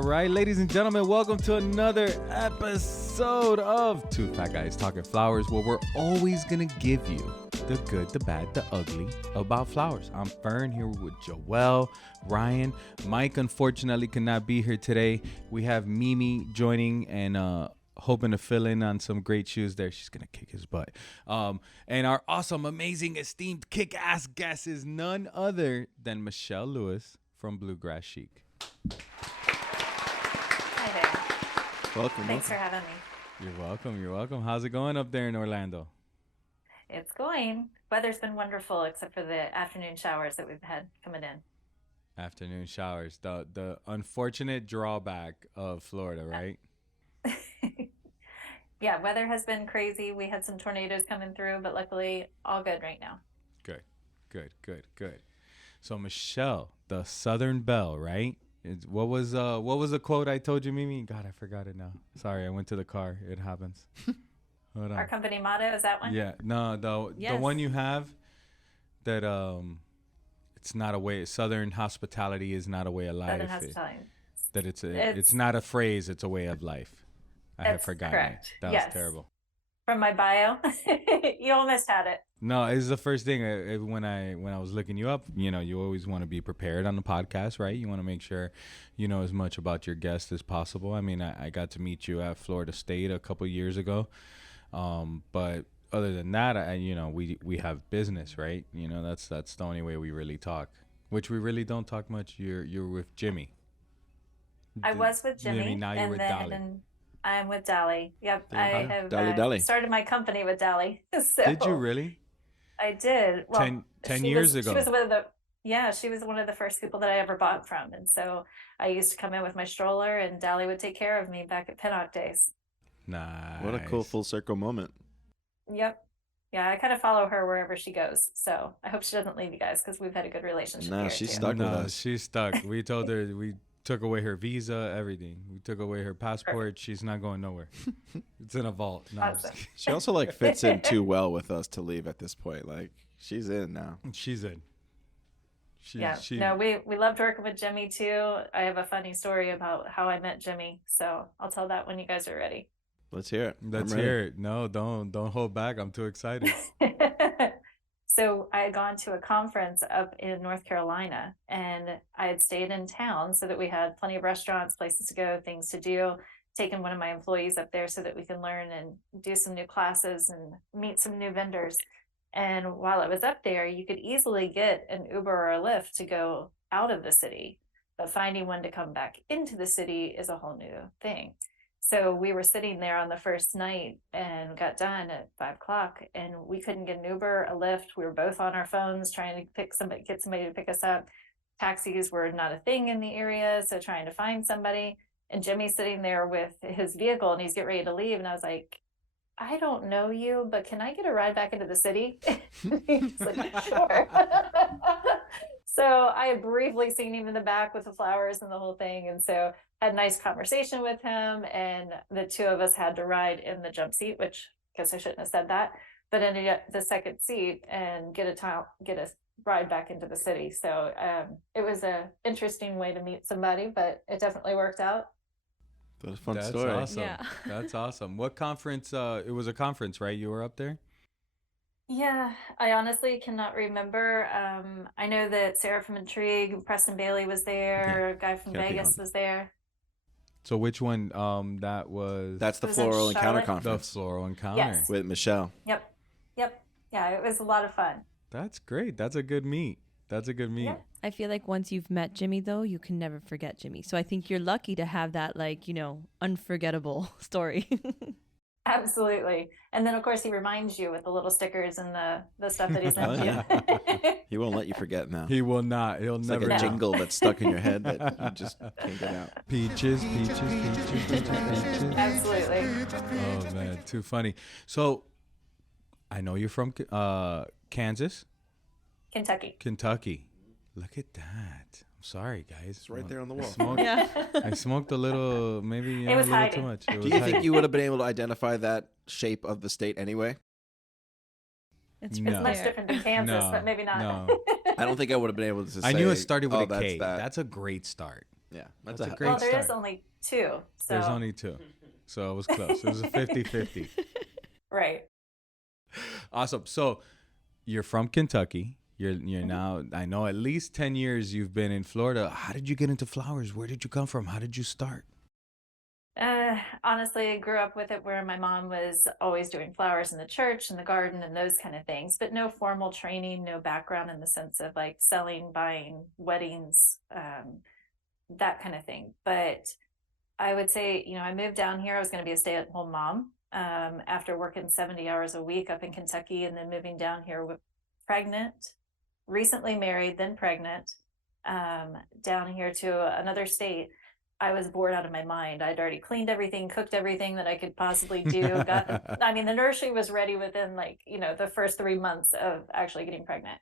All right, ladies and gentlemen, welcome to another episode of Two Fat Guys Talking Flowers, where we're always going to give you the good, the bad, the ugly about flowers. I'm Fern here with Joelle, Ryan. Mike, unfortunately, cannot be here today. We have Mimi joining and hoping to fill in on some great shoes there. She's going to kick his butt. And our awesome, amazing, esteemed, kick-ass guest is none other than Michelle Lewis from Bluegrass Chic. Hi there. Welcome. Thanks for having me. You're welcome. You're welcome. How's it going up there in Orlando? It's going. Weather's been wonderful except for the afternoon showers that we've had coming in. Afternoon showers. The unfortunate drawback of Florida, right? Yeah, weather has been crazy. We had some tornadoes coming through, but luckily all good right now. Good. So Michelle, the Southern Belle, right? What was a quote I told you, Mimi? God, I forgot it now. Sorry, I went to the car. It happens. Hold on. Our company motto, is that one? Yeah, no, the one you have that it's not a way. Southern hospitality is not a way of life. Southern hospitality. That it's not a phrase. It's a way of life. I have forgotten. Correct. That was terrible. From my bio, you almost had it. No, it's the first thing when I was looking you up. You know, you always want to be prepared on the podcast, right? You want to make sure you know as much about your guest as possible. I mean, I got to meet you at Florida State a couple years ago, but other than that, we have business, right? You know, that's the only way we really talk, which we really don't talk much. You're with Jimmy. I was with Jimmy. Now you're with Dali. I'm with Dali. Yep, I have Dali. started my company with Dali. So did you really? I did. Well, 10 years ago. She was one of the first people that I ever bought from. And so I used to come in with my stroller and Dali would take care of me back at Pinnock days. Nice. What a cool full circle moment. Yep. Yeah, I kind of follow her wherever she goes. So I hope she doesn't leave you guys because we've had a good relationship. No, she's stuck with us. She's stuck. We told her we took away her visa, everything. We took away her passport. Perfect. She's not going nowhere. It's in a vault. No, awesome. She also fits in too well with us to leave at this point. She's in now. She's in. No, we loved working with Jimmy too. I have a funny story about how I met Jimmy, so I'll tell that when you guys are ready. Let's hear it. Let's hear it. No, don't hold back. I'm too excited. So I had gone to a conference up in North Carolina and I had stayed in town so that we had plenty of restaurants, places to go, things to do, taken one of my employees up there so that we can learn and do some new classes and meet some new vendors. And while I was up there, you could easily get an Uber or a Lyft to go out of the city, but finding one to come back into the city is a whole new thing. So we were sitting there on the first night and got done at 5:00 and we couldn't get an Uber, a Lyft. We were both on our phones trying to get somebody to pick us up. Taxis were not a thing in the area, so trying to find somebody. And Jimmy's sitting there with his vehicle and he's getting ready to leave. And I was like, I don't know you, but can I get a ride back into the city? He's like, sure. So I had briefly seen him in the back with the flowers and the whole thing. And so had a nice conversation with him. And the two of us had to ride in the jump seat, which I guess I shouldn't have said that, but in the second seat and get a ride back into the city. So it was an interesting way to meet somebody, but it definitely worked out. That's a fun story. Awesome. Yeah. That's awesome. What conference? It was a conference, right? You were up there? Yeah, I honestly cannot remember. I know that Sarah from Intrigue, Preston Bailey was there, a guy from Vegas was there. So which one? That's the Floral Encounter the Conference. Floral Encounter. Yes. With Michelle. Yep. Yeah, it was a lot of fun. That's great. That's a good meet. Yeah. I feel like once you've met Jimmy, though, you can never forget Jimmy. So I think you're lucky to have that, unforgettable story. Absolutely. And then, of course, he reminds you with the little stickers and the stuff that he sent you. He won't let you forget now. He will not. He'll never. Like a jingle that's stuck in your head that you just can't get out. Peaches. Absolutely. Oh, man. Too funny. So I know you're from Kansas. Kentucky. Look at that. I'm sorry, guys. It's right there on the wall. I smoked a little, maybe it was a little hiding. too much. Do you think you would have been able to identify that shape of the state anyway? It's much different than Kansas, but maybe not. No. I don't think I would have been able to say. I knew it started with a K. That. That's a great start. Yeah, That's a a- great Well, there is start. only two. So There's only two. So it was close. It was a 50-50. right. Awesome. So you're from Kentucky. You're Mhm. now, I know, at least 10 years you've been in Florida. How did you get into flowers? Where did you come from? How did you start? Honestly, I grew up with it where my mom was always doing flowers in the church and the garden and those kind of things, but no formal training, no background in the sense of like selling, buying, weddings, that kind of thing. But I would say, I moved down here. I was going to be a stay-at-home mom after working 70 hours a week up in Kentucky and then moving down here with pregnant, recently married, then pregnant, down here to another state. I was bored out of my mind. I'd already cleaned everything, cooked everything that I could possibly do. The nursery was ready within the first 3 months of actually getting pregnant.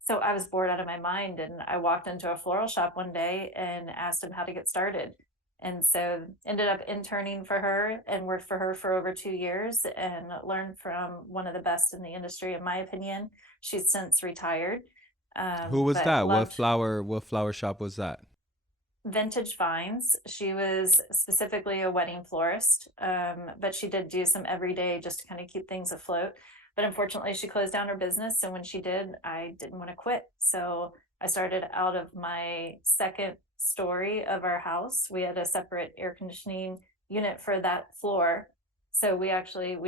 So I was bored out of my mind and I walked into a floral shop one day and asked him how to get started. And so ended up interning for her and worked for her for over 2 years and learned from one of the best in the industry, in my opinion. She's since retired. Who was But that? loved What flower shop was that? Vintage Vines. She was specifically a wedding florist, but she did do some everyday just to kind of keep things afloat. But unfortunately, she closed down her business. And when she did, I didn't want to quit. So I started out of my second story of our house. We had a separate air conditioning unit for that floor. So we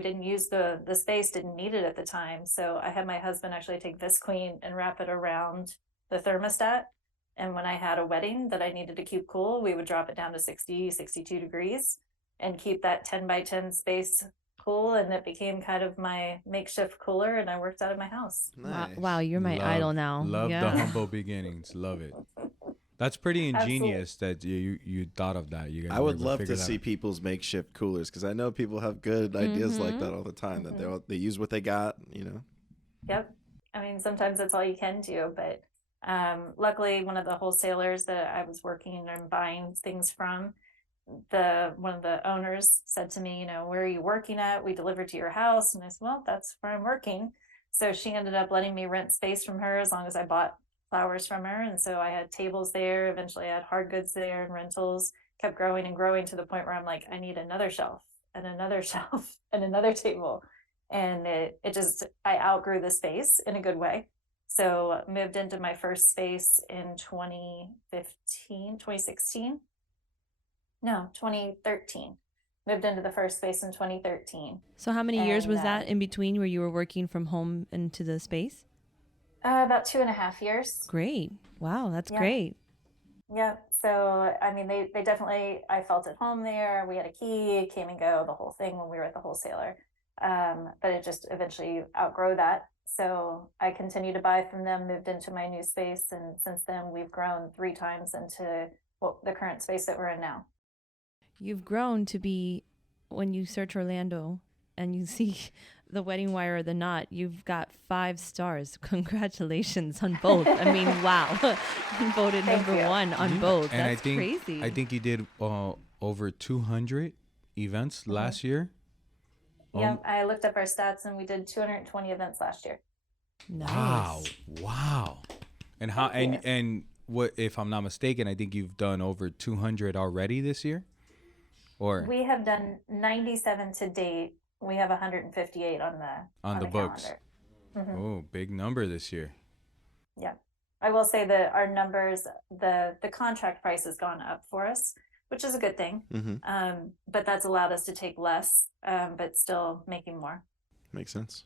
didn't use the space, didn't need it at the time. So I had my husband actually take Visqueen and wrap it around the thermostat. And when I had a wedding that I needed to keep cool, we would drop it down to 60, 62 degrees and keep that 10 by 10 space cool. And it became kind of my makeshift cooler. And I worked out of my house. Nice. Wow, you're my idol now. Love yeah. the humble beginnings. Love it. That's pretty ingenious that you thought of that. You guys I were would able love figure to that see out. people's makeshift coolers because I know people have good ideas like that all the time. That they use what they got. Yep. I mean, sometimes that's all you can do, but luckily one of the wholesalers that I was working and buying things from, one of the owners said to me, where are you working at? We delivered to your house. And I said, well, that's where I'm working. So she ended up letting me rent space from her as long as I bought flowers from her. And so I had tables there. Eventually I had hard goods there and rentals, kept growing and growing to the point where I'm like, I need another shelf and another shelf and another table. And I outgrew the space in a good way. So moved into my first space in 2016. No, 2013. Moved into the first space in 2013. So how many years And, was that in between where you were working from home into the space? About 2.5 years. Great. Wow, that's Yeah. great. Yeah. So, I mean, they definitely, I felt at home there. We had a key, came and go, the whole thing when we were at the wholesaler. But it just eventually outgrow that. So I continued to buy from them, moved into my new space. And since then we've grown 3 times into the current space that we're in now. You've grown to be, when you search Orlando and you see the wedding wire or the knot, you've got 5 stars. Congratulations on both. I mean, wow. Voted Thank number you. 1 on both. And That's crazy. I think you did over 200 events last year. Yeah, I looked up our stats and we did 220 events last year. Nice. Wow. And how Thank you. and what, if I'm not mistaken, I think you've done over 200 already this year? Or We have done 97 to date. We have 158 on the books. calendar. Oh, big number this year. Yeah. I will say that our numbers, the contract price has gone up for us, which is a good thing. But that's allowed us to take less, but still making more. Makes sense.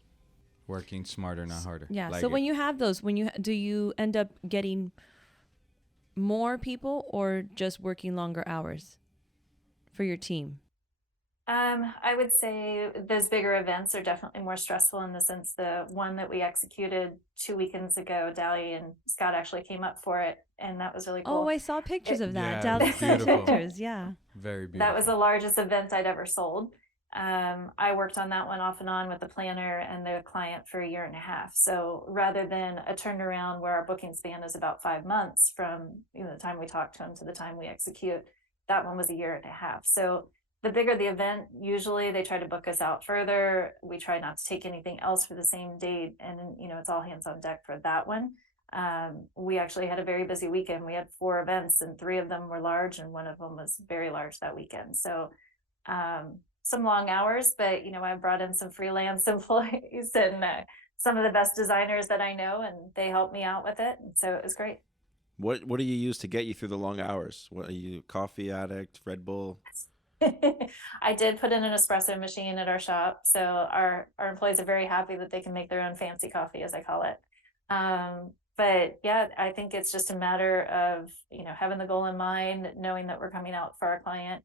Working smarter, not harder. Yeah. Like So it. when you have those, do you end up getting more people or just working longer hours for your team? I would say those bigger events are definitely more stressful in the sense the one that we executed 2 weekends ago, Dali and Scott actually came up for it, and that was really cool. Oh, I saw pictures of that. Yeah, Dali sent beautiful. pictures. Yeah. Very beautiful. That was the largest event I'd ever sold. I worked on that one off and on with the planner and the client for 1.5 years. So rather than a turnaround where our booking span is about 5 months from the time we talk to them to the time we execute, that one was 1.5 years. So the bigger the event, usually they try to book us out further. We try not to take anything else for the same date. And, it's all hands on deck for that one. We actually had a very busy weekend. We had 4 events, and 3 of them were large, and one of them was very large that weekend. So some long hours, but I brought in some freelance employees and some of the best designers that I know, and they helped me out with it. And so it was great. What do you use to get you through the long hours? What are you, coffee addict, Red Bull? I did put in an espresso machine at our shop, so our employees are very happy that they can make their own fancy coffee, as I call it. But yeah, I think it's just a matter of having the goal in mind, knowing that we're coming out for our client,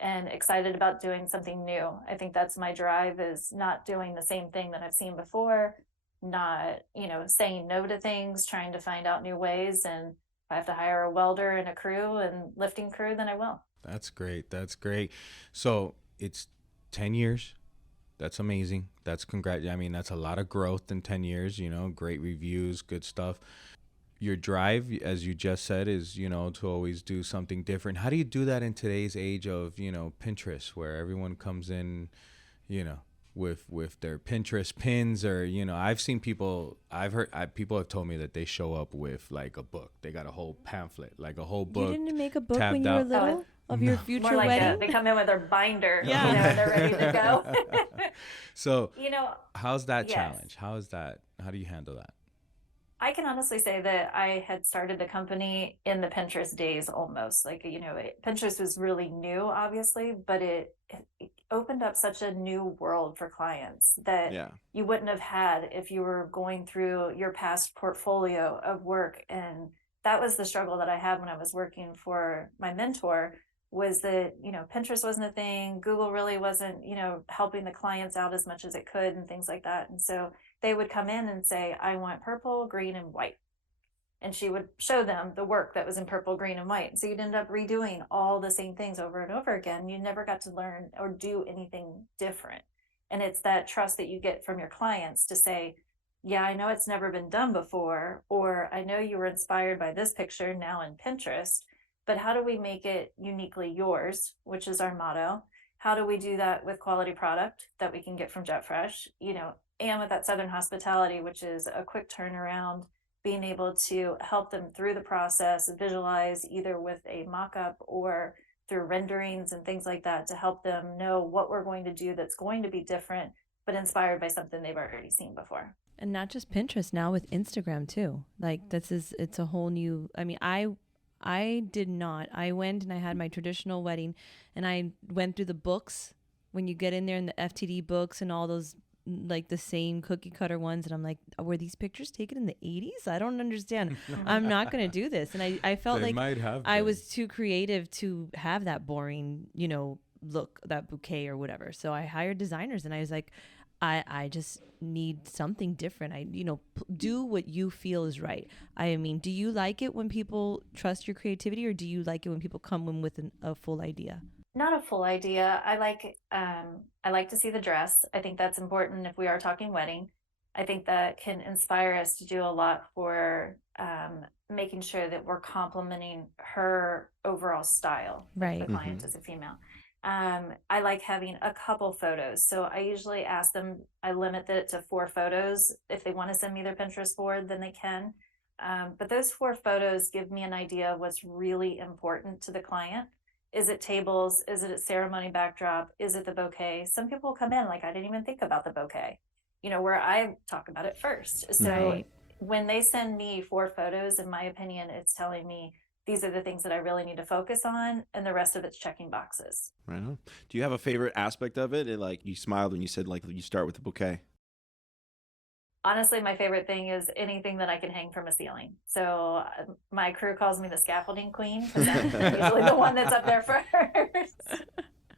and excited about doing something new. I think that's my drive, is not doing the same thing that I've seen before, not saying no to things, trying to find out new ways. And if I have to hire a welder and a crew and lifting crew, then I will. That's great. That's great. So it's 10 years. That's amazing. That's I mean, that's a lot of growth in 10 years, great reviews, good stuff. Your drive, as you just said, is, to always do something different. How do you do that in today's age of, Pinterest, where everyone comes in, with their Pinterest pins, or I've seen people, people have told me that they show up with like a book. They got a whole pamphlet, like a whole book. You didn't make a book when you were little of your future more like wedding? They come in with their binder, Yeah. and they're ready to go. So how's that yes. challenge? How do you handle that? I can honestly say that I had started the company in the Pinterest days almost. Like, Pinterest was really new, obviously, but it opened up such a new world for clients that you wouldn't have had if you were going through your past portfolio of work. And that was the struggle that I had when I was working for my mentor, was that, Pinterest wasn't a thing. Google really wasn't, helping the clients out as much as it could and things like that. And so they would come in and say, I want purple, green, and white. And she would show them the work that was in purple, green, and white. So you'd end up redoing all the same things over and over again. You never got to learn or do anything different. And it's that trust that you get from your clients to say, yeah, I know it's never been done before, or I know you were inspired by this picture now in Pinterest, but how do we make it uniquely yours, which is our motto? How do we do that with quality product that we can get from Jet Fresh, and with that Southern hospitality, which is a quick turnaround, being able to help them through the process, visualize either with a mock-up or through renderings and things like that, to help them know what we're going to do that's going to be different, but inspired by something they've already seen before. And not just Pinterest, now with Instagram too. Like it's a whole new, I mean, I did not. I went and I had my traditional wedding, and I went through the books when you get in there in the FTD books and all those, like the same cookie cutter ones. And I'm like, were these pictures taken in the 80s? I don't understand. I'm not going to do this. And I felt They like might have I been. was too creative to have that boring, look, that bouquet or whatever. So I hired designers, and I was like, I just need something different. Do what you feel is right. I mean, do you like it when people trust your creativity, or do you like it when people come in with a full idea? Not a full idea. I like to see the dress. I think that's important if we are talking wedding. I think that can inspire us to do a lot for making sure that we're complementing her overall style. Right. The client is a female. I like having a couple photos. So I usually ask them, I limit it to 4 photos. If they want to send me their Pinterest board, then they can. But those 4 photos give me an idea of what's really important to the client. Is it tables? Is it a ceremony backdrop? Is it the bouquet? Some people come in like, I didn't even think about the bouquet, where I talk about it first. So when they send me 4 photos, in my opinion, it's telling me these are the things that I really need to focus on, and the rest of it's checking boxes. Right on. Do you have a favorite aspect of it? Like, you smiled when you said, like, you start with the bouquet. Honestly, my favorite thing is anything that I can hang from a ceiling. So my crew calls me the scaffolding queen, because I'm usually the one that's up there first.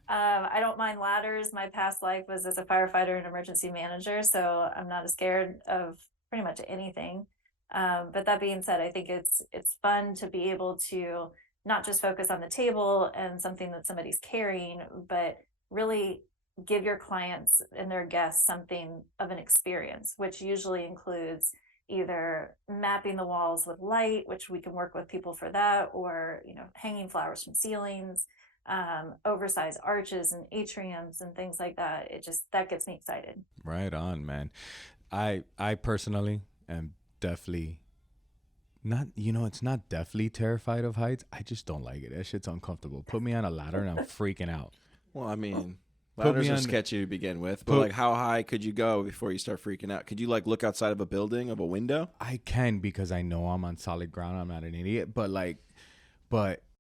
I don't mind ladders. My past life was as a firefighter and emergency manager, so I'm not scared of pretty much anything. But that being said, I think it's fun to be able to not just focus on the table and something that somebody's carrying, but really give your clients and their guests something of an experience, which usually includes either mapping the walls with light, which we can work with people for that, or hanging flowers from ceilings, oversized arches and atriums and things like that. That gets me excited. Right on, man. I personally am definitely Not, it's not deathly terrified of heights. I just don't like it. That shit's uncomfortable. Put me on a ladder and I'm freaking out. Well, I mean, Put ladders me are on- sketchy to begin with, but like, how high could you go before you start freaking out? Could you like look outside of a building, of a window? I can because I know I'm on solid ground. I'm not an idiot. But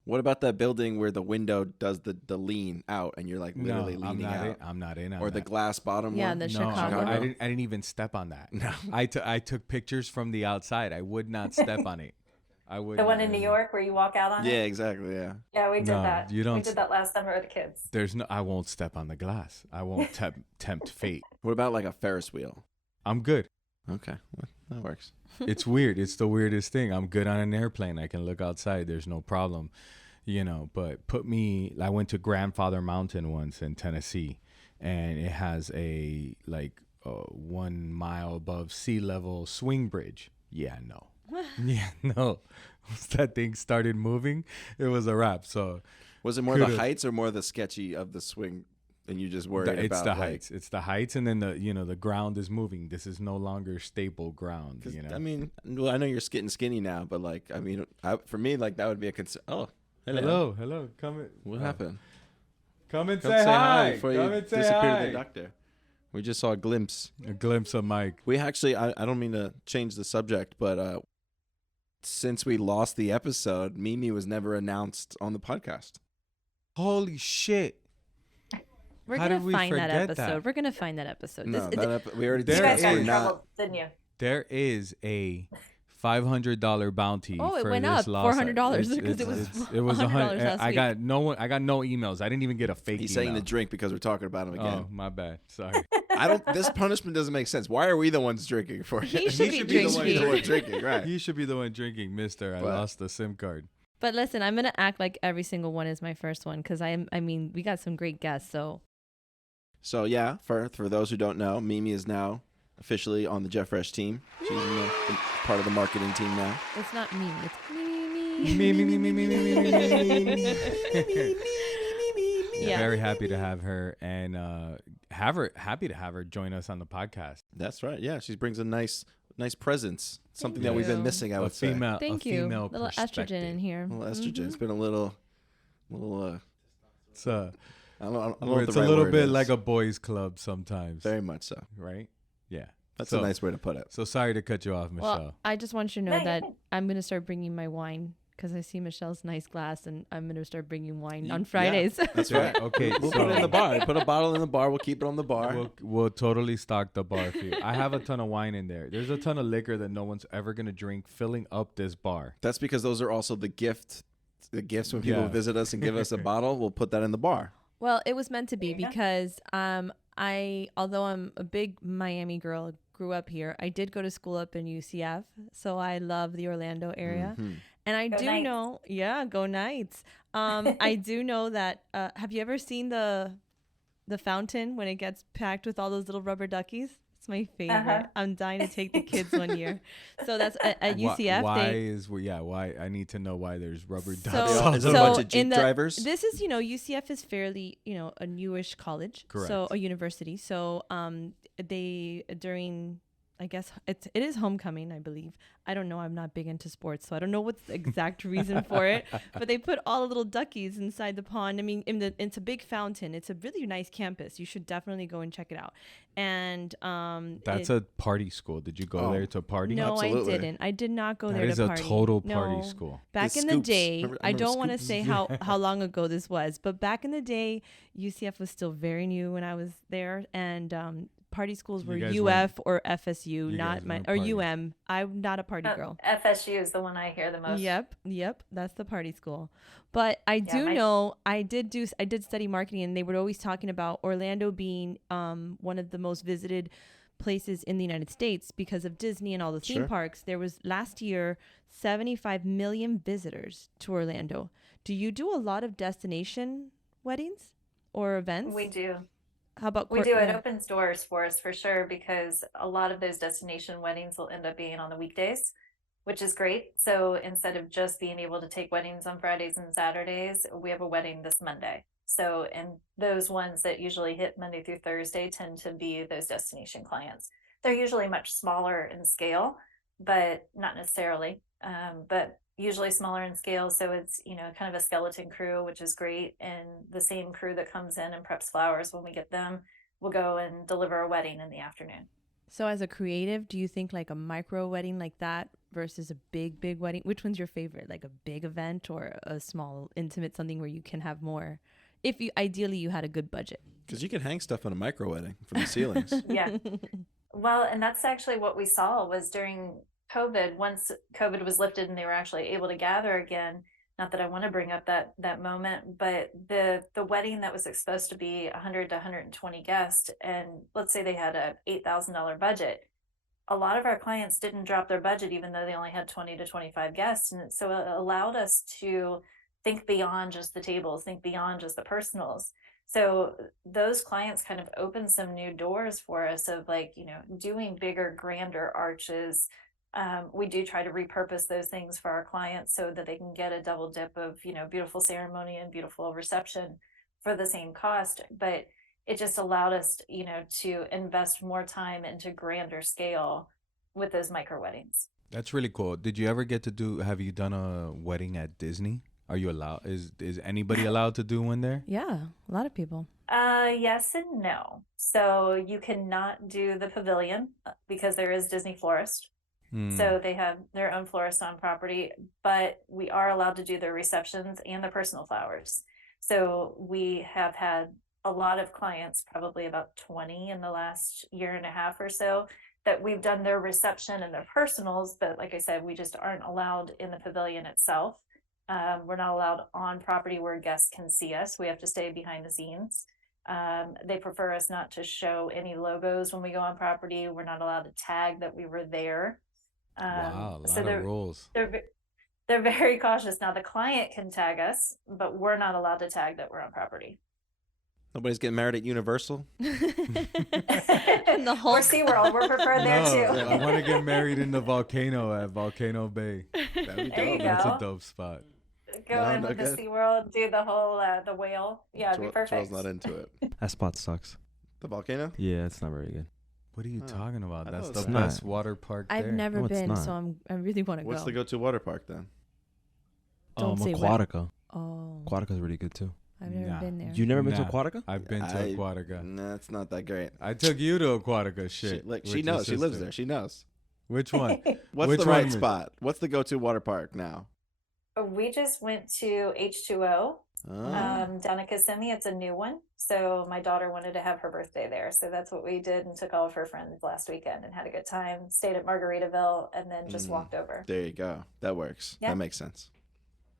What about that building where the window does the lean out and you're like literally no, leaning out? I'm not in on Or the that. glass bottom Yeah, one? the No, Chicago. I didn't even step on that. No. I took pictures from the outside. I would not step on it. I would. The one in New York where you walk out on Yeah, it? exactly, yeah. Yeah, we did No, that. you don't We did that last summer with the kids. I won't step on the glass. I won't tempt fate. What about like a Ferris wheel? I'm good. Okay, well, that works. It's weird. It's the weirdest thing. I'm good on an airplane. I can look outside. There's no problem, but I went to Grandfather Mountain once in Tennessee, and it has a 1 mile above sea level swing bridge. Yeah, no. Yeah, no. Once that thing started moving, it was a wrap. So Was it more the heights or more the sketchy of the swing? And you just worried it's about the like, heights. It's the heights, and then the ground is moving. This is no longer stable ground. 'cause, I mean, well, I know you're getting skinny now, but like, I mean, for me, like that would be a concern. Oh, Hello. Come in. What happened? Come and Come say hi. before Come you and say disappear hi. to the doctor. We just saw a glimpse. A glimpse of Mike. We actually, I don't mean to change the subject, but since we lost the episode, Mimi was never announced on the podcast. Holy shit. We're How gonna did we find that forget episode. that? We're gonna find that episode. No, This- we already There You guys discussed got we're in not. trouble, didn't you? There is a $500 bounty. Oh, it for went this up loss. $400 It's- because it was it's- it was $100 last I week. got no emails. I didn't even get a fake He's email. saying to drink because we're talking about him again. Oh, my bad. Sorry. This punishment doesn't make sense. Why are we the ones drinking for it? He should be the one drinking, right? You should be the one drinking, mister. I But- lost the SIM card. But listen, I'm gonna act like every single one is my first one because I mean, we got some great guests. So yeah, for those who don't know, Mimi is now officially on the Jeff Fresh team. She's in part of the marketing team now. It's not me. It's Me. Yeah. Very happy to have her and happy to have her join us on the podcast. That's right. Yeah, she brings a nice presence. Something that Thank we've been you. missing, I A would say. female, Thank a you. female Little estrogen in here. A little estrogen. Mhm. It's been a little. It's a, I don't know it's what the a right little word bit is. like a boys' club sometimes, Very much so. right? Yeah. That's So- a nice way to put it. So sorry to cut you off, Michelle. Well, I just want you to know No, you're that fine. I'm gonna start bringing my wine because I see Michelle's nice glass, and I'm gonna start bringing wine Yeah, on Fridays. That's right. Okay, We'll so put it in the bar. Put a bottle in the bar. We'll keep it on the bar. we'll totally stock the bar for you. I have a ton of wine in there. There's a ton of liquor that no one's ever gonna drink, filling up this bar. That's because those are also the gifts when people Yeah. visit us and give us a bottle. We'll put that in the bar. Well, it was meant to be There you go. because although I'm a big Miami girl, grew up here. I did go to school up in UCF, so I love the Orlando area. Mhm. And I Go do Knights. know, yeah, go Knights. I do know that. Have you ever seen the fountain when it gets packed with all those little rubber duckies? It's my favorite. Uh-huh. I'm dying to take the kids one year. So that's at UCF. Why I need to know why there's rubber So- ducks. Is so it a bunch of Jeep in the- drivers? This is, UCF is fairly, a newish college. So Correct. a university. So they during, I guess it is homecoming, I believe. I don't know. I'm not big into sports, so I don't know what's the exact reason for it. But they put all the little duckies inside the pond. I mean, it's a big fountain. It's a really nice campus. You should definitely go and check it out. And That's a party school. Did you go Oh. there to party? no, Absolutely. I didn't. I did not go That there is to a party. total party No. school. Back The in the Scoops. day, Remember I don't want to Scoops? say how long ago this was, but back in the day, UCF was still very new when I was there, and party schools were You guys UF or FSU, you not guys my weren't or party. UM. I'm not a party girl. FSU is the one I hear the most. Yep, that's the party school. But I Yeah, do my- know I did study marketing, and they were always talking about Orlando being one of the most visited places in the United States because of Disney and all the theme Sure. parks. There was last year 75 million visitors to Orlando. Do you do a lot of destination weddings or events? We do. How about We do. It yeah. opens doors for us for sure because a lot of those destination weddings will end up being on the weekdays, which is great. So instead of just being able to take weddings on Fridays and Saturdays, we have a wedding this Monday. So, and those ones that usually hit Monday through Thursday tend to be those destination clients. They're usually much smaller in scale, but not necessarily. but usually smaller in scale. So it's, kind of a skeleton crew, which is great. And the same crew that comes in and preps flowers when we get them will go and deliver a wedding in the afternoon. So as a creative, do you think like a micro wedding like that versus a big wedding, which one's your favorite? Like a big event or a small intimate something where you can have more, if you ideally you had a good budget? Because you can hang stuff in a micro wedding from the ceilings. Yeah. Well, and that's actually what we saw was during COVID, once COVID was lifted and they were actually able to gather again. Not that I want to bring up that moment, but the wedding that was supposed to be 100 to 120 guests, and let's say they had a $8,000 budget, a lot of our clients didn't drop their budget even though they only had 20 to 25 guests, and so it allowed us to think beyond just the tables, think beyond just the personals. So those clients kind of opened some new doors for us of like, doing bigger, grander arches. We do try to repurpose those things for our clients so that they can get a double dip of, beautiful ceremony and beautiful reception for the same cost. But it just allowed us, to invest more time into grander scale with those micro weddings. That's really cool. Did you ever have you done a wedding at Disney? Are you allowed? Is anybody allowed to do one there? Yeah, a lot of people. Yes and no. So you cannot do the pavilion because there is Disney florist. So they have their own florist on property, but we are allowed to do their receptions and the personal flowers. So we have had a lot of clients, probably about 20 in the last year and a half or so, that we've done their reception and their personals. But like I said, we just aren't allowed in the pavilion itself. We're not allowed on property where guests can see us. We have to stay behind the scenes. They prefer us not to show any logos when we go on property. We're not allowed to tag that we were there. Wow, a so lot of rules. They're very cautious. Now the client can tag us, but we're not allowed to tag that we're on property. Nobody's getting married at Universal. And the whole Or SeaWorld. We're preferred there too. I want to get married in the volcano at Volcano Bay. That'd be There you dope. That's go. a dope spot. Go in with the SeaWorld, do the whole the whale. Yeah, it'd be perfect. Joel's not into it. That spot sucks. The volcano? Yeah, it's not very good. What are you talking about? I That's thought the it's best not. water park I've there. never No, it's been, not. so I really want to go. What's the go-to water park then? Don't say where. Aquatica. Oh, Aquatica's really good too. I've never Nah. been there. You never been to Nah. Aquatica? I've been to Aquatica. Nah, it's not that great. I took you to Aquatica. Shit. She knows. She lives there. She knows. Which one? What's Which the right one? spot? What's the go-to water park now? We just went to H2O Oh. down at Kissimmee. It's a new one. So my daughter wanted to have her birthday there. So that's what we did and took all of her friends last weekend and had a good time. Stayed at Margaritaville and then just walked over. There you go. That works. Yeah. That makes sense.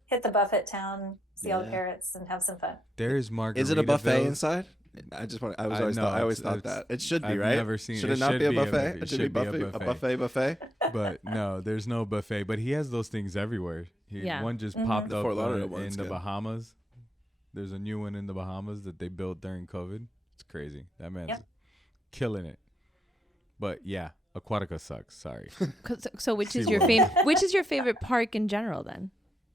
Hit the buffet town, see all the Yeah. parrots and have some fun. There's Margaritaville. Is it a buffet inside? I always thought it's- that. It should be, I've right? never seen Should it. it not Should be a be a buffet? buffet. It should be Should be a buffet. A buffet. buffet? But no, there's no buffet. But he has those things everywhere. Yeah. One just Mhm. popped The up Fort Lauderdale one's in the good. Bahamas. There's a new one in the Bahamas that they built during COVID. It's crazy. That man's Yep. killing it. But yeah, Aquatica sucks. Sorry. So which is SeaWorld. your which is your favorite park in general then?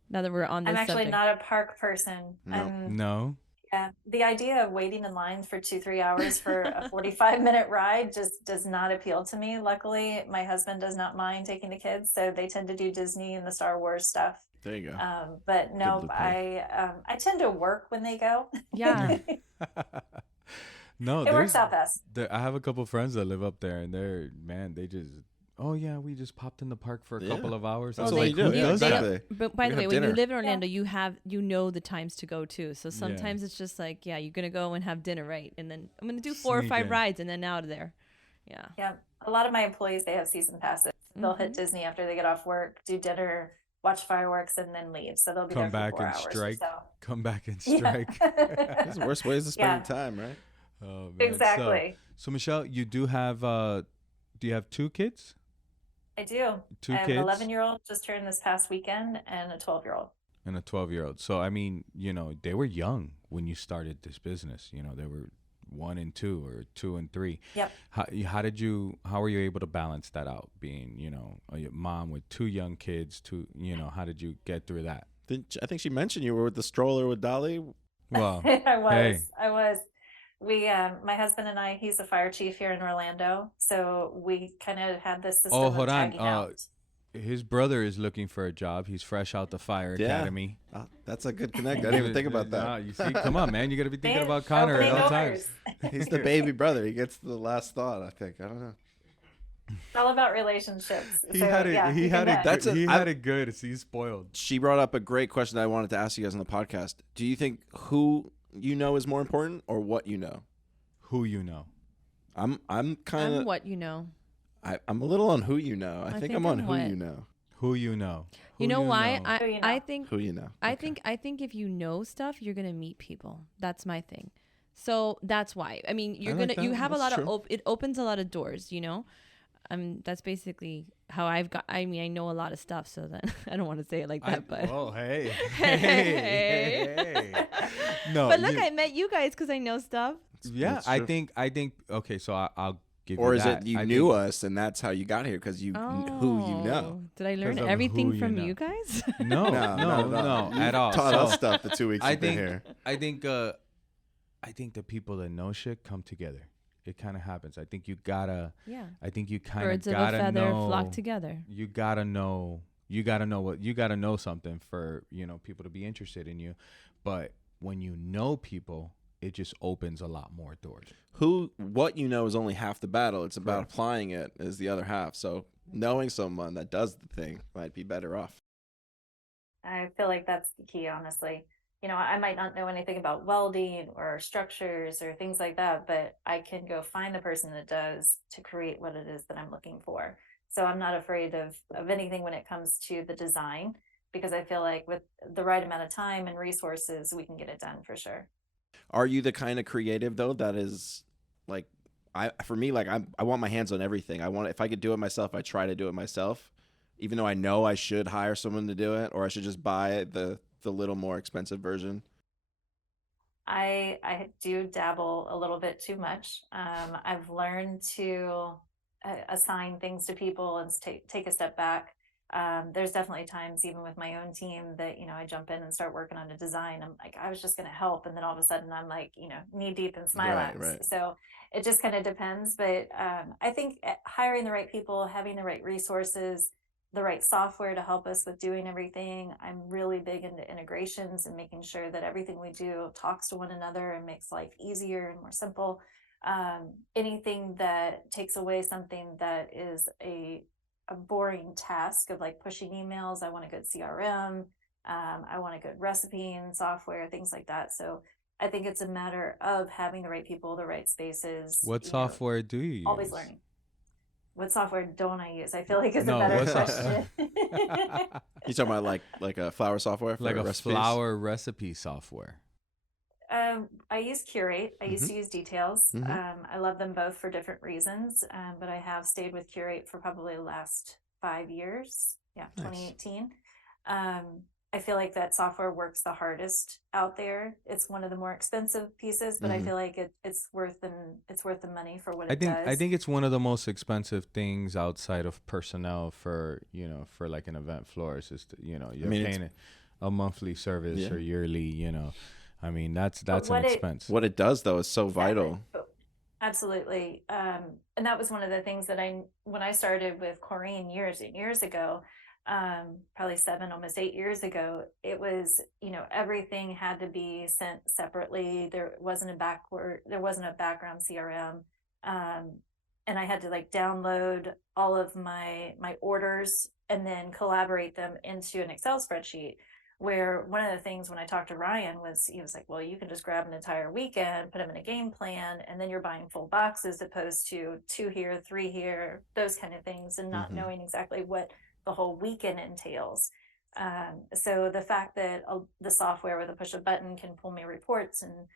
Now that we're on this I'm actually subject. not a park person. No. No. Yeah, the idea of waiting in line for 2-3 hours for a 45-minute ride just does not appeal to me. Luckily, my husband does not mind taking the kids, so they tend to do Disney and the Star Wars stuff. There you go. But no, loophole. I tend to work when they go. Yeah. No, It works out best. I have a couple friends that live up there, and they just, oh yeah, we just popped in the park for a Yeah. couple of hours. That's I'm what like, you who do. Yeah, does that? exactly. But by We the way, have when you dinner. live in Orlando, you know the times to go too. So Yeah. sometimes it's just like, yeah, you're gonna go and have dinner, right? And then I'm gonna do 4 or Sneak 5 in. rides and then out of there. Yeah. Yeah, a lot of my employees, they have season passes. They'll hit Mhm. Disney after they get off work, do dinner, watch fireworks, and then leave. So they'll be Come there back for 4 and hours strike. or so. Come back and Yeah. strike. That's the worst ways to spend Yeah. your time, right? Oh, man. Exactly. So Michelle, you do have do you have 2 kids? I do. Two I have kids? an 11-year-old just turned this past weekend and a 12-year-old. And a 12-year-old. So I mean, they were young when you started this business. They were 1 and 2 or 2 and 3. Yep. How were you able to balance that out? Being, a mom with 2 young kids, how did you get through that? I think she mentioned you were with the stroller with Dali. Well, I was. We, my husband and I, he's a fire chief here in Orlando. So we kind of had this system oh, of hold on. tagging out. his brother is looking for a job. He's fresh out the fire academy. That's a good connect. I didn't even think about that. Nah, you see, come on, man. You got to be thinking about Connor Opening at all doors. times. He's the baby brother. He gets the last thought, I think. I don't know. It's all about relationships. He So, had it. yeah, he you had can it. bet. He had it good. He's spoiled. She brought up a great question that I wanted to ask you guys on the podcast. Do you think who you know is more important or what you know? Who you know? I'm kind I'm of what you know. I'm a little on who you know. I think I'm on who what? you know. Who you know? You know why? Who you know. I think Who you know. I Okay. think if you know stuff, you're gonna meet people. That's my thing. So that's why. I mean, you're like gonna you that. have a That's lot true. of it opens a lot of doors. You know, that's basically how I've got. I mean, I know a lot of stuff. So then I don't want to say it like that, but Oh, hey. Hey. No. but look, I met you guys because I know stuff. yeah, That's I true. think. Okay, so I'll give Or you is that. it you I knew think- us and that's how you got here because you who you know? Oh, Did I learn 'Cause of everything who you from know. you guys? No, no, at all. Taught So, us stuff the 2 weeks I you've been think here. I think the people that know shit come together. It kind of happens. I think you gotta. Yeah. I think you kind of Birds of a gotta feather know. flock together. You gotta know. You gotta know what. You gotta know something for people to be interested in you. But when you know people, it just opens a lot more doors. What you know is only half the battle. It's about applying it is the other half. So knowing someone that does the thing might be better off. I feel like that's the key, honestly. I might not know anything about welding or structures or things like that, but I can go find the person that does to create what it is that I'm looking for. So I'm not afraid of anything when it comes to the design, because I feel like with the right amount of time and resources, we can get it done for sure. Are you the kind of creative though that is like I want my hands on everything. If I could do it myself, I try to do it myself, even though I know I should hire someone to do it or I should just buy the little more expensive version. I do dabble a little bit too much. I've learned to assign things to people and take a step back. There's definitely times, even with my own team, that I jump in and start working on a design. I'm like, I was just going to help, and then all of a sudden, I'm like, knee deep in Smilex. Right. So it just kind of depends. But I think hiring the right people, having the right resources, the right software to help us with doing everything. I'm really big into integrations and making sure that everything we do talks to one another and makes life easier and more simple. Anything that takes away something that is a boring task of like pushing emails. I want a good CRM. I want a good recipe and software, things like that. So I think it's a matter of having the right people, the right spaces. What software do you use? Always learning. What software don't I use? I feel like is No, a better what question. You talking about like a flower software for Like a recipes? flower recipe software. I use Curate. I used to use Details. Mhm. I love them both for different reasons, but I have stayed with Curate for probably the last 5 years. Yeah, Nice. 2018. I feel like that software works the hardest out there. It's one of the more expensive pieces, but I Mhm. feel like it's worth the money for what it I does. think it's one of the most expensive things outside of personnel for for like an event florist is you're mean, it's- paying a monthly service Yeah. or yearly. I mean that's what an it- expense. What it does though is so vital. Absolutely. And that was one of the things that when I started with Corrine years and years ago, probably 7, almost 8 years ago, it was, everything had to be sent separately. There wasn't a background CRM. And I had to like download all of my orders and then collaborate them into an Excel spreadsheet. Where one of the things when I talked to Ryan was, he was like, well, you can just grab an entire weekend, put them in a game plan, and then you're buying full boxes opposed to 2 here, 3 here, those kind of things, and not Mhm. knowing exactly what the whole weekend entails. So the fact that the software with a push of button can pull me reports and,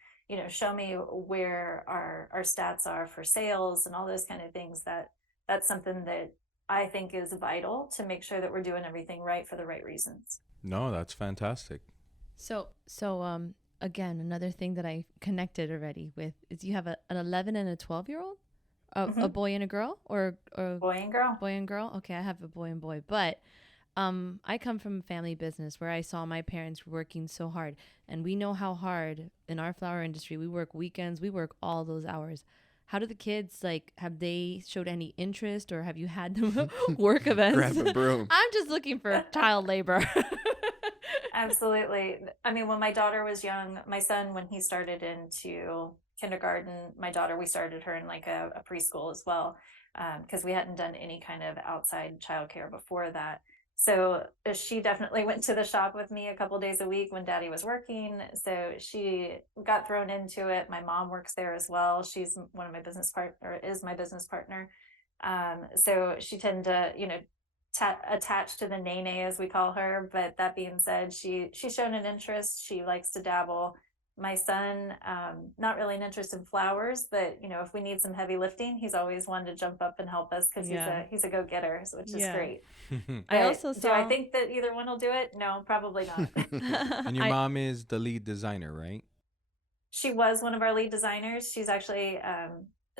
show me where our stats are for sales and all those kind of things, that's something that I think is vital to make sure that we're doing everything right for the right reasons. No, that's fantastic. So again, another thing that I connected already with is you have an 11 and a 12-year-old, a Mhm. boy and a girl, or Boy and girl. boy and girl. Okay, I have a boy and boy, but I come from a family business where I saw my parents working so hard, and we know how hard in our flower industry we work weekends, we work all those hours. How do the kids, like, have they showed any interest, or have you had them work events? Grab a broom. I'm just looking for child labor. Absolutely. I mean, when my daughter was young, my son, when he started into kindergarten, my daughter, we started her in like a preschool as well, because we hadn't done any kind of outside childcare before that. So she definitely went to the shop with me a couple days a week when Daddy was working. So she got thrown into it. My mom works there as well. She's one of my business partner, is my business partner. So she tended to, attached to the Nene, as we call her. But that being said, she's shown an interest. She likes to dabble. My son, not really an interest in flowers, but if we need some heavy lifting, he's always one to jump up and help us, because he's a go-getter, which is great. I also do I think that either one will do it? No, probably not. And your mom is the lead designer, right? She was one of our lead designers. She's actually,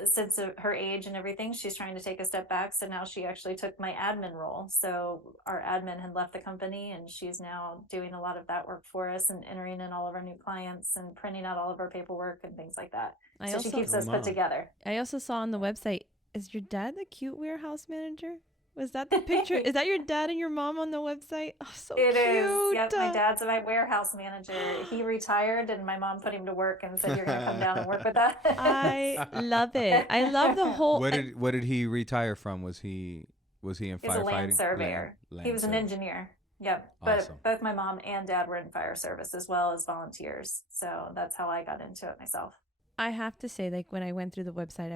since her age and everything, she's trying to take a step back. So now she actually took my admin role. So our admin had left the company, and she's now doing a lot of that work for us and entering in all of our new clients and printing out all of our paperwork and things like that. So she keeps us put together. I also saw on the website, is your dad the cute warehouse manager? Was that the picture? Is that your dad and your mom on the website? Oh, so it cute. Is. Yep, my dad's my warehouse manager. He retired, and my mom put him to work and said, "You're going to come down and work with us." I love it. I love the whole. What did he retire from? Was he in firefighting? He was a land surveyor. He was an engineer. Yep. Awesome. But both my mom and dad were in fire service as well as volunteers. So that's how I got into it myself. I have to say, like, when I went through the website,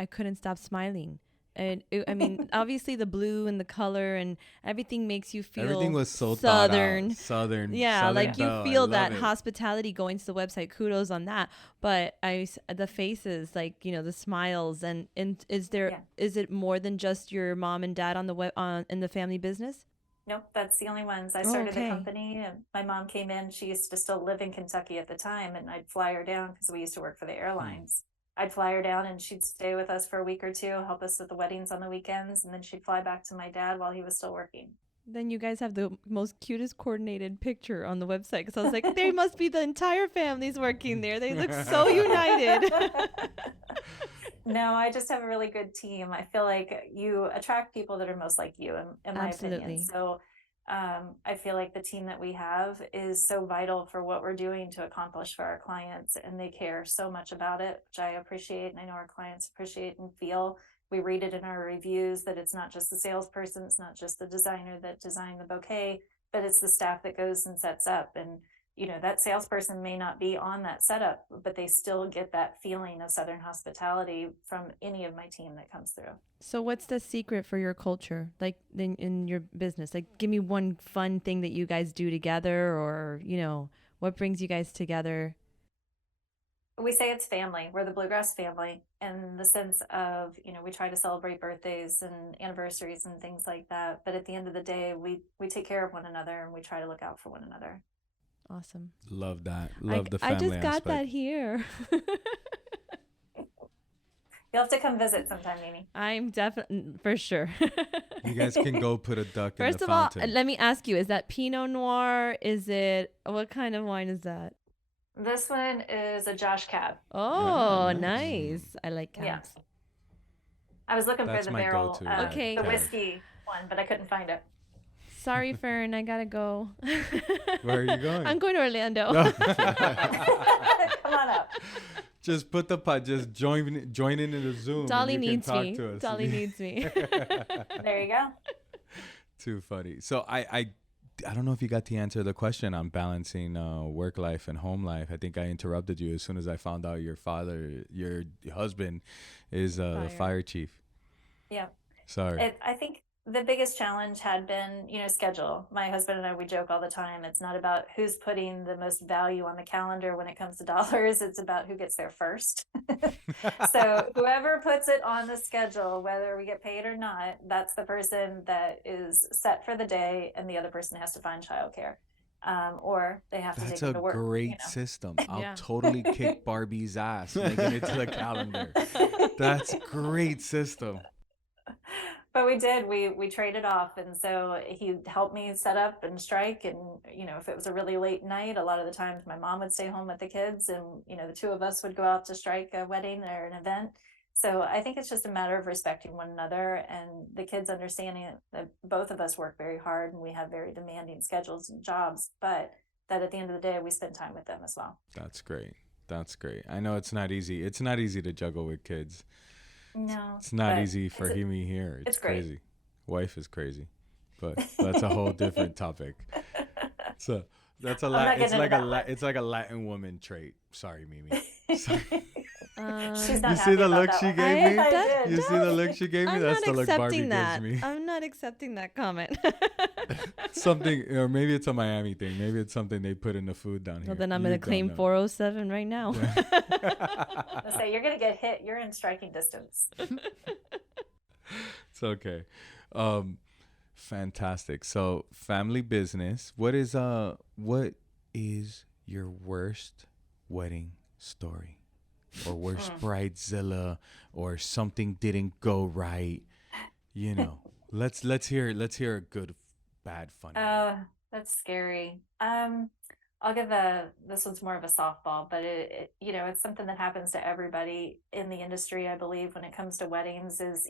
I couldn't stop smiling. And I mean, obviously the blue and the color and everything makes you feel everything was so southern. Southern. Yeah, southern like you belle. feel I that love it. hospitality going to the website. Kudos on that. But the faces, like, the smiles, and is it more than just your mom and dad on the in the family business? Nope, that's the only ones. I started the company, and my mom came in. She used to still live in Kentucky at the time, and I'd fly her down because we used to work for the airlines. I'd fly her down, and she'd stay with us for a week or two, help us with the weddings on the weekends, and then she'd fly back to my dad while he was still working. Then you guys have the most cutest coordinated picture on the website, because I was like, there must be the entire families working there. They look so united. No, I just have a really good team. I feel like you attract people that are most like you, in my opinion. So I feel like the team that we have is so vital for what we're doing to accomplish for our clients, and they care so much about it, which I appreciate, and I know our clients appreciate and feel. We read it in our reviews that it's not just the salesperson, it's not just the designer that designed the bouquet, but it's the staff that goes and sets up. And that salesperson may not be on that setup, but they still get that feeling of Southern hospitality from any of my team that comes through. So what's the secret for your culture, like in your business? Like, give me one fun thing that you guys do together, or, what brings you guys together? We say it's family. We're the Bluegrass family, in the sense of, we try to celebrate birthdays and anniversaries and things like that. But at the end of the day, we take care of one another, and we try to look out for one another. Awesome. Love that. Love the family I just got aspect. that here. You'll have to come visit sometime, Mimi. I'm definitely, for sure. You guys can go put a duck in First the of all, fountain. let me ask you, is that Pinot Noir? What kind of wine is that? This one is a Josh Cab. Oh, nice. I like cabs. Yeah. I was looking That's for the my barrel, go-to, Okay. the whiskey one, but I couldn't find it. Sorry, Fern, I gotta go. Where are you going? I'm going to Orlando. Come on up. Just put the pot. Just join in the Zoom. Dali and you needs can talk me. to us. Dali needs me. There you go. Too funny. So I don't know if you got to answer the question on balancing work life and home life. I think I interrupted you as soon as I found out your husband, is the fire chief. Yeah. Sorry. I think the biggest challenge had been, schedule. My husband and I, we joke all the time. It's not about who's putting the most value on the calendar when it comes to dollars. It's about who gets there first. So whoever puts it on the schedule, whether we get paid or not, that's the person that is set for the day, and the other person has to find childcare. Or they have to take it to work. That's a great system. I'll Yeah. totally kick Barbie's ass making it to the calendar. That's a great system. But we did. We traded off, and so he helped me set up and strike. And if it was a really late night, a lot of the times my mom would stay home with the kids, and the two of us would go out to strike a wedding or an event. So I think it's just a matter of respecting one another and the kids understanding that both of us work very hard and we have very demanding schedules and jobs, but that at the end of the day we spend time with them as well. That's great. That's great. I know it's not easy. It's not easy to juggle with kids. No, It's not easy for me here. It's great. crazy. Wife is crazy, but that's a whole different topic. So that's it's like a Latin woman trait. Sorry, Mimi. Sorry. She's not You see the look she one. gave me? I did. You see the look she gave me? I'm That's not the look Barbie accepting that. gives me. I'm not accepting that comment. Something, or maybe it's a Miami thing. Maybe it's something they put in the food down here. Well, then I'm going You to claim don't know. 407 right now. Let's say you're going to get hit. You're in striking distance. It's okay. Fantastic. So, family business. What is your worst wedding story, or worst bridezilla, or something didn't go right? Let's hear a good, bad, funny. That's scary. I'll give this one's more of a softball, but it's something that happens to everybody in the industry, I believe, when it comes to weddings is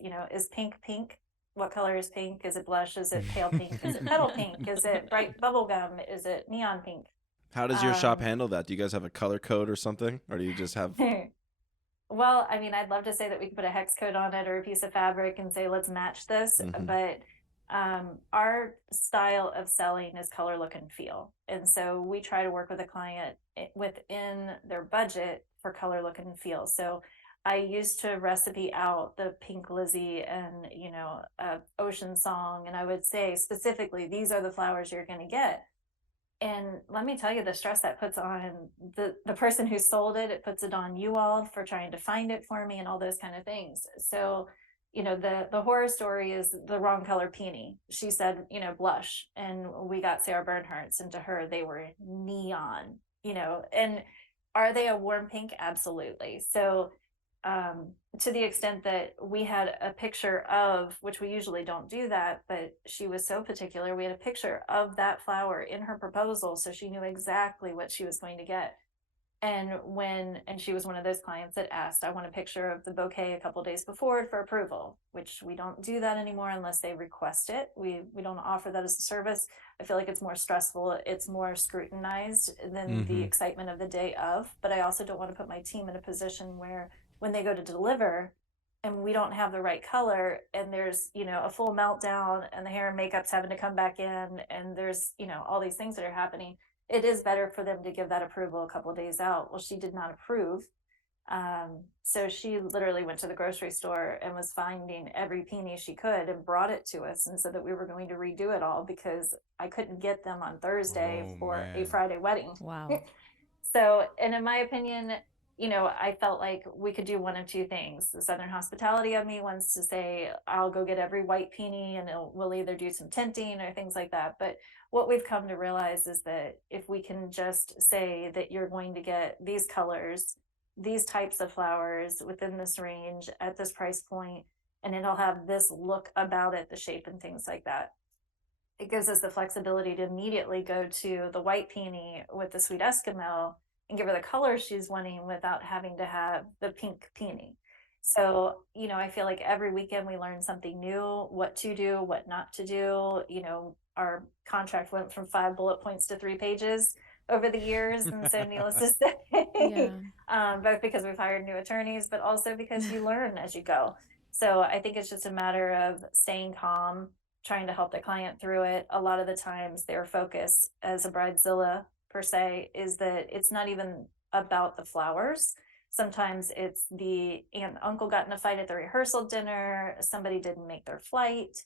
pink pink? What color is pink? Is it blush? Is it pale pink? Is it metal pink? Is it bright bubble gum? Is it neon pink? How does your shop handle that? Do you guys have a color code or something? Or do you just have... Well, I mean, I'd love to say that we could put a hex code on it or a piece of fabric and say, let's match this. Mhm. But our style of selling is color, look, and feel. And so we try to work with a client within their budget for color, look, and feel. So I used to recipe out the Pink Lizzie and, Ocean Song. And I would say specifically, these are the flowers you're going to get. And let me tell you the stress that puts on the person who sold it. It puts it on you all for trying to find it for me and all those kind of things. So, the horror story is the wrong color peony. She said, blush. And we got Sarah Bernhardt's, and to her, they were neon, and are they a warm pink? Absolutely. So, to the extent that we had a picture of, which we usually don't do that, but she was so particular, we had a picture of that flower in her proposal, so she knew exactly what she was going to get. And she was one of those clients that asked, I want a picture of the bouquet a couple days before for approval, which we don't do that anymore unless they request it. We don't offer that as a service. I feel like it's more stressful. It's more scrutinized than the excitement of the day of. But I also don't want to put my team in a position where when they go to deliver and we don't have the right color and there's, a full meltdown and the hair and makeup's having to come back in and there's, all these things that are happening. It is better for them to give that approval a couple of days out. Well, she did not approve. So she literally went to the grocery store and was finding every peony she could and brought it to us and said that we were going to redo it all because I couldn't get them on Thursday for a Friday wedding. Wow. So, and in my opinion, I felt like we could do one of two things. The Southern hospitality of me wants to say, I'll go get every white peony and we'll either do some tinting or things like that. But what we've come to realize is that if we can just say that you're going to get these colors, these types of flowers within this range at this price point, and it'll have this look about it, the shape and things like that. It gives us the flexibility to immediately go to the white peony with the sweet Eskimo and give her the color she's wanting without having to have the pink peony. So, I feel like every weekend we learn something new, what to do, what not to do. Our contract went from 5 bullet points to 3 pages over the years. And so needless to say, both because we've hired new attorneys, but also because you learn as you go. So I think it's just a matter of staying calm, trying to help the client through it. A lot of the times their focus as a bridezilla per se is that it's not even about the flowers. Sometimes it's the aunt and uncle got in a fight at the rehearsal dinner, somebody didn't make their flight,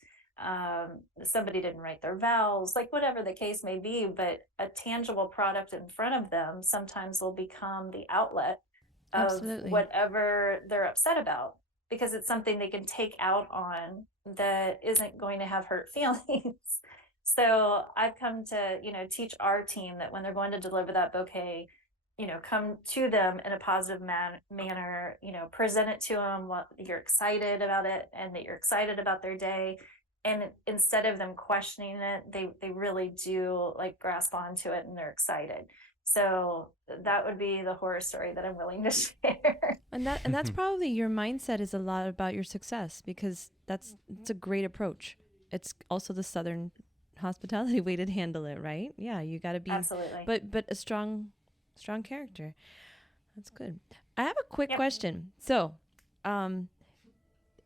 somebody didn't write their vows, like whatever the case may be. But a tangible product in front of them sometimes will become the outlet of whatever they're upset about, because it's something they can take out on that isn't going to have hurt feelings. So I've come to, teach our team that when they're going to deliver that bouquet, come to them in a positive manner, present it to them what you're excited about it and that you're excited about their day. And instead of them questioning it, they really do like grasp onto it and they're excited. So that would be the horror story that I'm willing to share. And that's probably your mindset is a lot about your success, because it's a great approach. It's also the Southern hospitality way to handle it, right? Yeah, you got to be Absolutely. but a strong character. That's good. I have a quick Yep. question. So,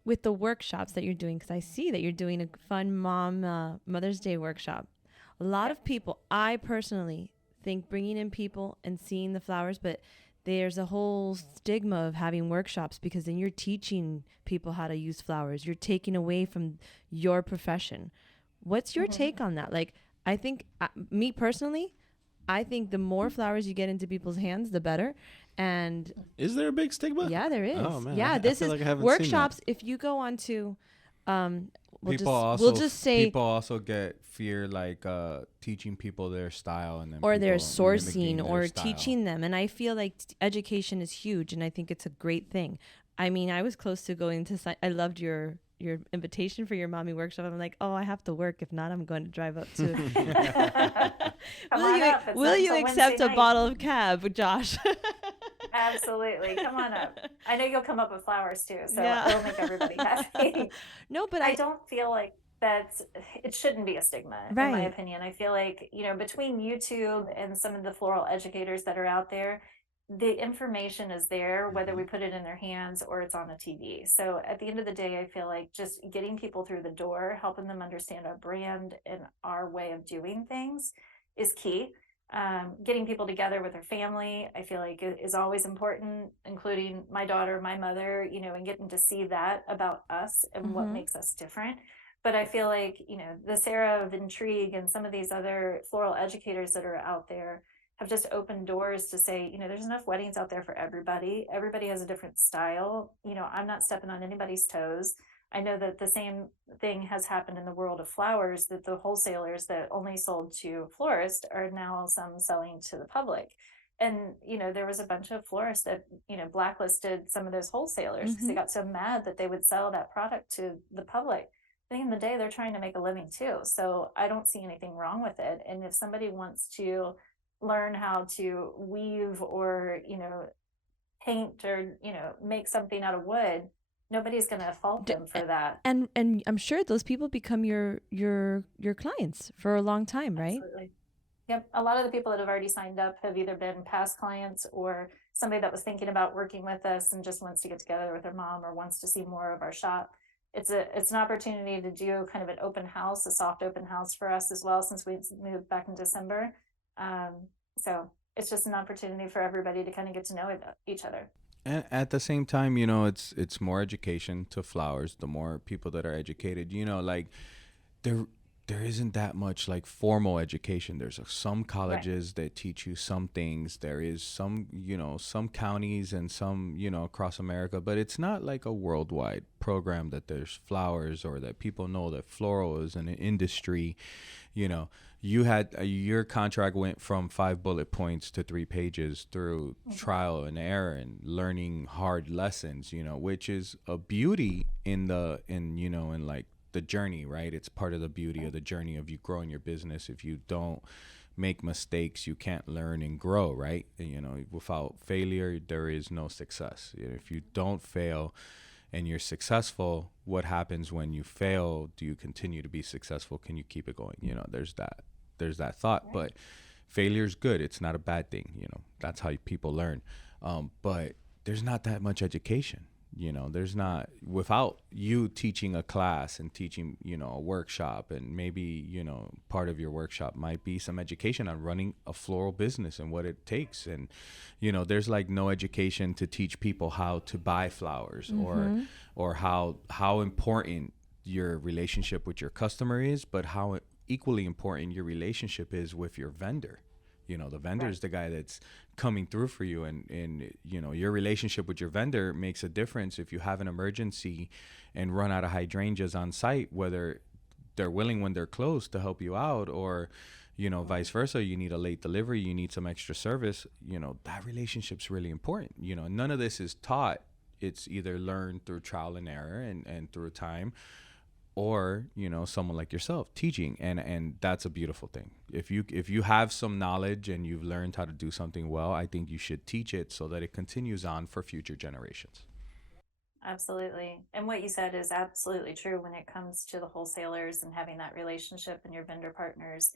with the workshops that you're doing, because I see that you're doing a fun Mother's Day workshop. A lot of people, I personally think bringing in people and seeing the flowers, but there's a whole stigma of having workshops, because then you're teaching people how to use flowers. You're taking away from your profession. What's your take on that? Like, I think, me personally, I think the more flowers you get into people's hands, the better. And Is there a big stigma? yeah, there is. Oh, man. Yeah, I this feel is like I haven't seen workshops. If you go on to, we'll just say, people also get fear like teaching people their style, and then or they're people mimicking sourcing their or style. teaching them. And I feel like education is huge, and I think it's a great thing. I mean, I was close to going to I loved your invitation for your mommy workshop. I'm like, oh, I have to work. If not, I'm going to drive up to. Come on up. It's will not you until accept Wednesday a night. bottle of cab, Josh? Absolutely. Come on up. I know you'll come up with flowers too, so Yeah. it'll make everybody happy. No, but I don't feel like it shouldn't be a stigma, in my Right. opinion. I feel like, between YouTube and some of the floral educators that are out there, the information is there, whether we put it in their hands or it's on a TV. So at the end of the day, I feel like just getting people through the door, helping them understand our brand and our way of doing things is key. Getting people together with their family, I feel like is always important, including my daughter, my mother, and getting to see that about us and what makes us different. But I feel like, the Sarah of Intrigue and some of these other floral educators that are out there have just opened doors to say, there's enough weddings out there for everybody. Everybody has a different style. I'm not stepping on anybody's toes. I know that the same thing has happened in the world of flowers, that the wholesalers that only sold to florists are now some selling to the public. And, there was a bunch of florists that, blacklisted some of those wholesalers because they got so mad that they would sell that product to the public. At the end of the day, they're trying to make a living too. So I don't see anything wrong with it. And if somebody wants to learn how to weave or, paint or, make something out of wood, nobody's going to fault them for that. And I'm sure those people become your clients for a long time, right? Absolutely. Yep. A lot of the people that have already signed up have either been past clients or somebody that was thinking about working with us and just wants to get together with their mom or wants to see more of our shop. It's an opportunity to do kind of an open house, a soft open house for us as well, since we moved back in December. So it's just an opportunity for everybody to kind of get to know each other. And at the same time, it's more education to flowers. The more people that are educated, like there isn't that much like formal education. There's some colleges that teach you some things. There is some, some counties and some, across America, but it's not like a worldwide program that there's flowers or that people know that floral is an industry. You had your contract went from 5 bullet points to 3 pages through trial and error and learning hard lessons, which is a beauty in like the journey, right? It's part of the beauty of the journey of you growing your business. If you don't make mistakes, you can't learn and grow, right? Without failure, there is no success. If you don't fail and you're successful, what happens when you fail? Do you continue to be successful? Can you keep it going? There's that thought, right. But failure is good. It's not a bad thing. That's how people learn. But there's not that much education. There's not, without you teaching a class and teaching, a workshop, and maybe, part of your workshop might be some education on running a floral business and what it takes. And, there's like no education to teach people how to buy flowers or how important your relationship with your customer is, but how equally important your relationship is with your vendor. The vendor is the guy that's coming through for you, and your relationship with your vendor makes a difference. If you have an emergency and run out of hydrangeas on site, whether they're willing when they're close to help you out, or vice versa, you need a late delivery, you need some extra service, that relationship's really important. None of this is taught. It's either learned through trial and error and through time, or someone like yourself teaching, and that's a beautiful thing. If you have some knowledge and you've learned how to do something well, I think you should teach it so that it continues on for future generations. Absolutely. And what you said is absolutely true when it comes to the wholesalers and having that relationship and your vendor partners.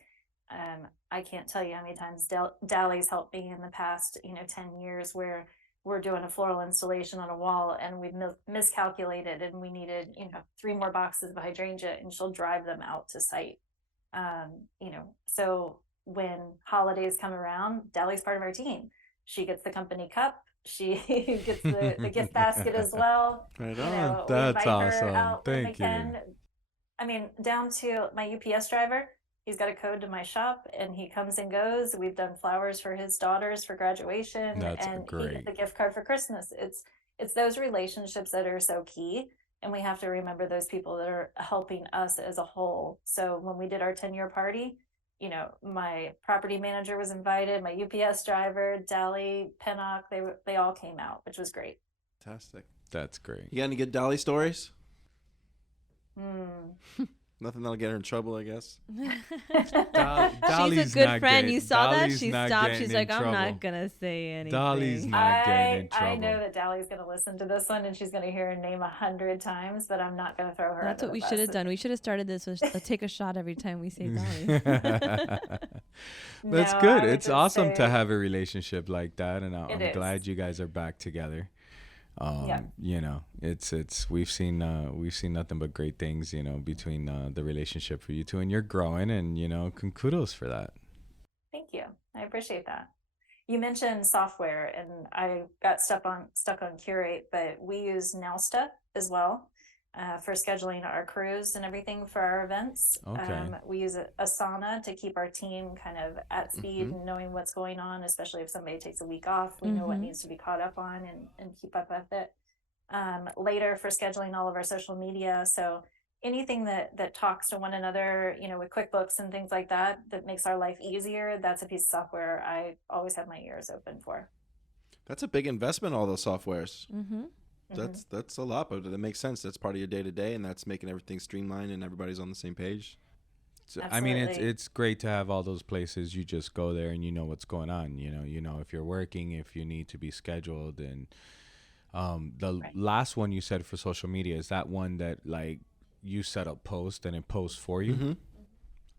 I can't tell you how many times Dali's helped me in the past 10 years where we're doing a floral installation on a wall and we miscalculated and we needed 3 more boxes of hydrangea, and she'll drive them out to site. So when holidays come around, Dali's part of our team. She gets the company cup, she gets the gift basket as well. Right on. We That's invite her awesome. out when we Thank you. can. I mean, down to my UPS driver. He's got a code to my shop and he comes and goes. We've done flowers for his daughters for graduation. That's and great. He gets a gift card for Christmas. It's those relationships that are so key. And we have to remember those people that are helping us as a whole. So when we did our 10-year party, my property manager was invited, my UPS driver, Dali, Pennock, they all came out, which was great. Fantastic. That's great. You got any good Dali stories? Nothing that'll get her in trouble, I guess. Dali's She's a good not friend. getting- You saw that? Dali's She not stopped. getting She's in like, I'm trouble. not going to say anything. Dali's not getting in trouble. I know that Dali's going to listen to this one and she's going to hear her name 100 times, but I'm not going to throw her. That's under what we the should have bus. done. We should have started this with take a shot every time we say Dali. That's No, good. I would It's just awesome to say- have a relationship like that, and I'm is. glad you guys are back together. Yeah. It's we've seen nothing but great things, between the relationship for you two, and you're growing, and kudos for that. Thank you. I appreciate that. You mentioned software, and I got stuck on Curate, but we use Nelsta as well for scheduling our crews and everything for our events. Okay. We use Asana to keep our team kind of at speed and knowing what's going on, especially if somebody takes a week off. We know what needs to be caught up on and keep up with it. Later for scheduling all of our social media. So anything that talks to one another, with QuickBooks and things like that makes our life easier, that's a piece of software I always have my ears open for. That's a big investment, all those softwares. Mm-hmm. That's a lot, but that makes sense. That's part of your day to day, and that's making everything streamlined and everybody's on the same page. So, I mean, Absolutely. it's great to have all those places. You just go there and you know what's going on. If you're working, if you need to be scheduled, and the last one you said for social media, is that one that like you set up post and it posts for you? Mm-hmm.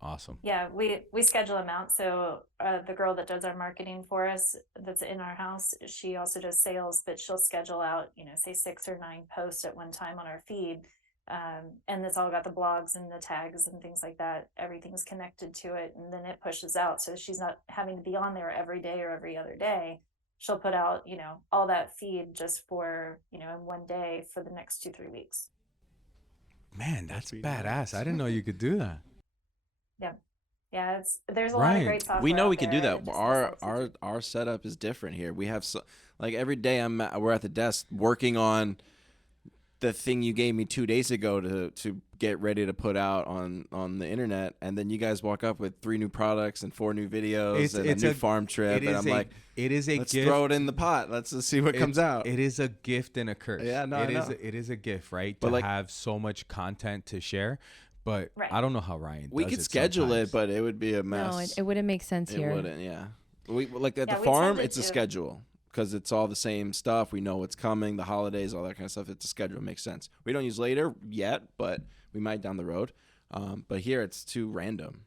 Awesome. Yeah, we schedule them out. So the girl that does our marketing for us, that's in our house, she also does sales, but she'll schedule out, say 6 or 9 posts at one time on our feed. And it's all got the blogs and the tags and things like that. Everything's connected to it, and then it pushes out. So she's not having to be on there every day or every other day. She'll put out, all that feed just for, in one day for the next 2-3 weeks. Man, that's pretty badass. nice. I didn't know you could do that. Yeah, there's a lot of Right. great software. We know out we can do there. that. It just Our makes sense. our setup is different here. We have like every day we're at the desk working on the thing you gave me 2 days ago to get ready to put out on the internet, and then you guys walk up with 3 new products and 4 new videos and a new farm trip, and I'm like, it is a let's gift. throw it in the pot. Let's just see what comes out. It is a gift and a curse. Yeah, no, I know. It is a gift, right? But to like- have so much content to share. But Right. I don't know how Ryan We does could it schedule sometimes. it, but it would be a mess. No, it wouldn't make sense It here. wouldn't, yeah. We like at Yeah, the we farm, tended it's a to- schedule because it's all the same stuff. We know what's coming, the holidays, all that kind of stuff. It's a schedule, it makes sense. We don't use later yet, but we might down the road. But here it's too random.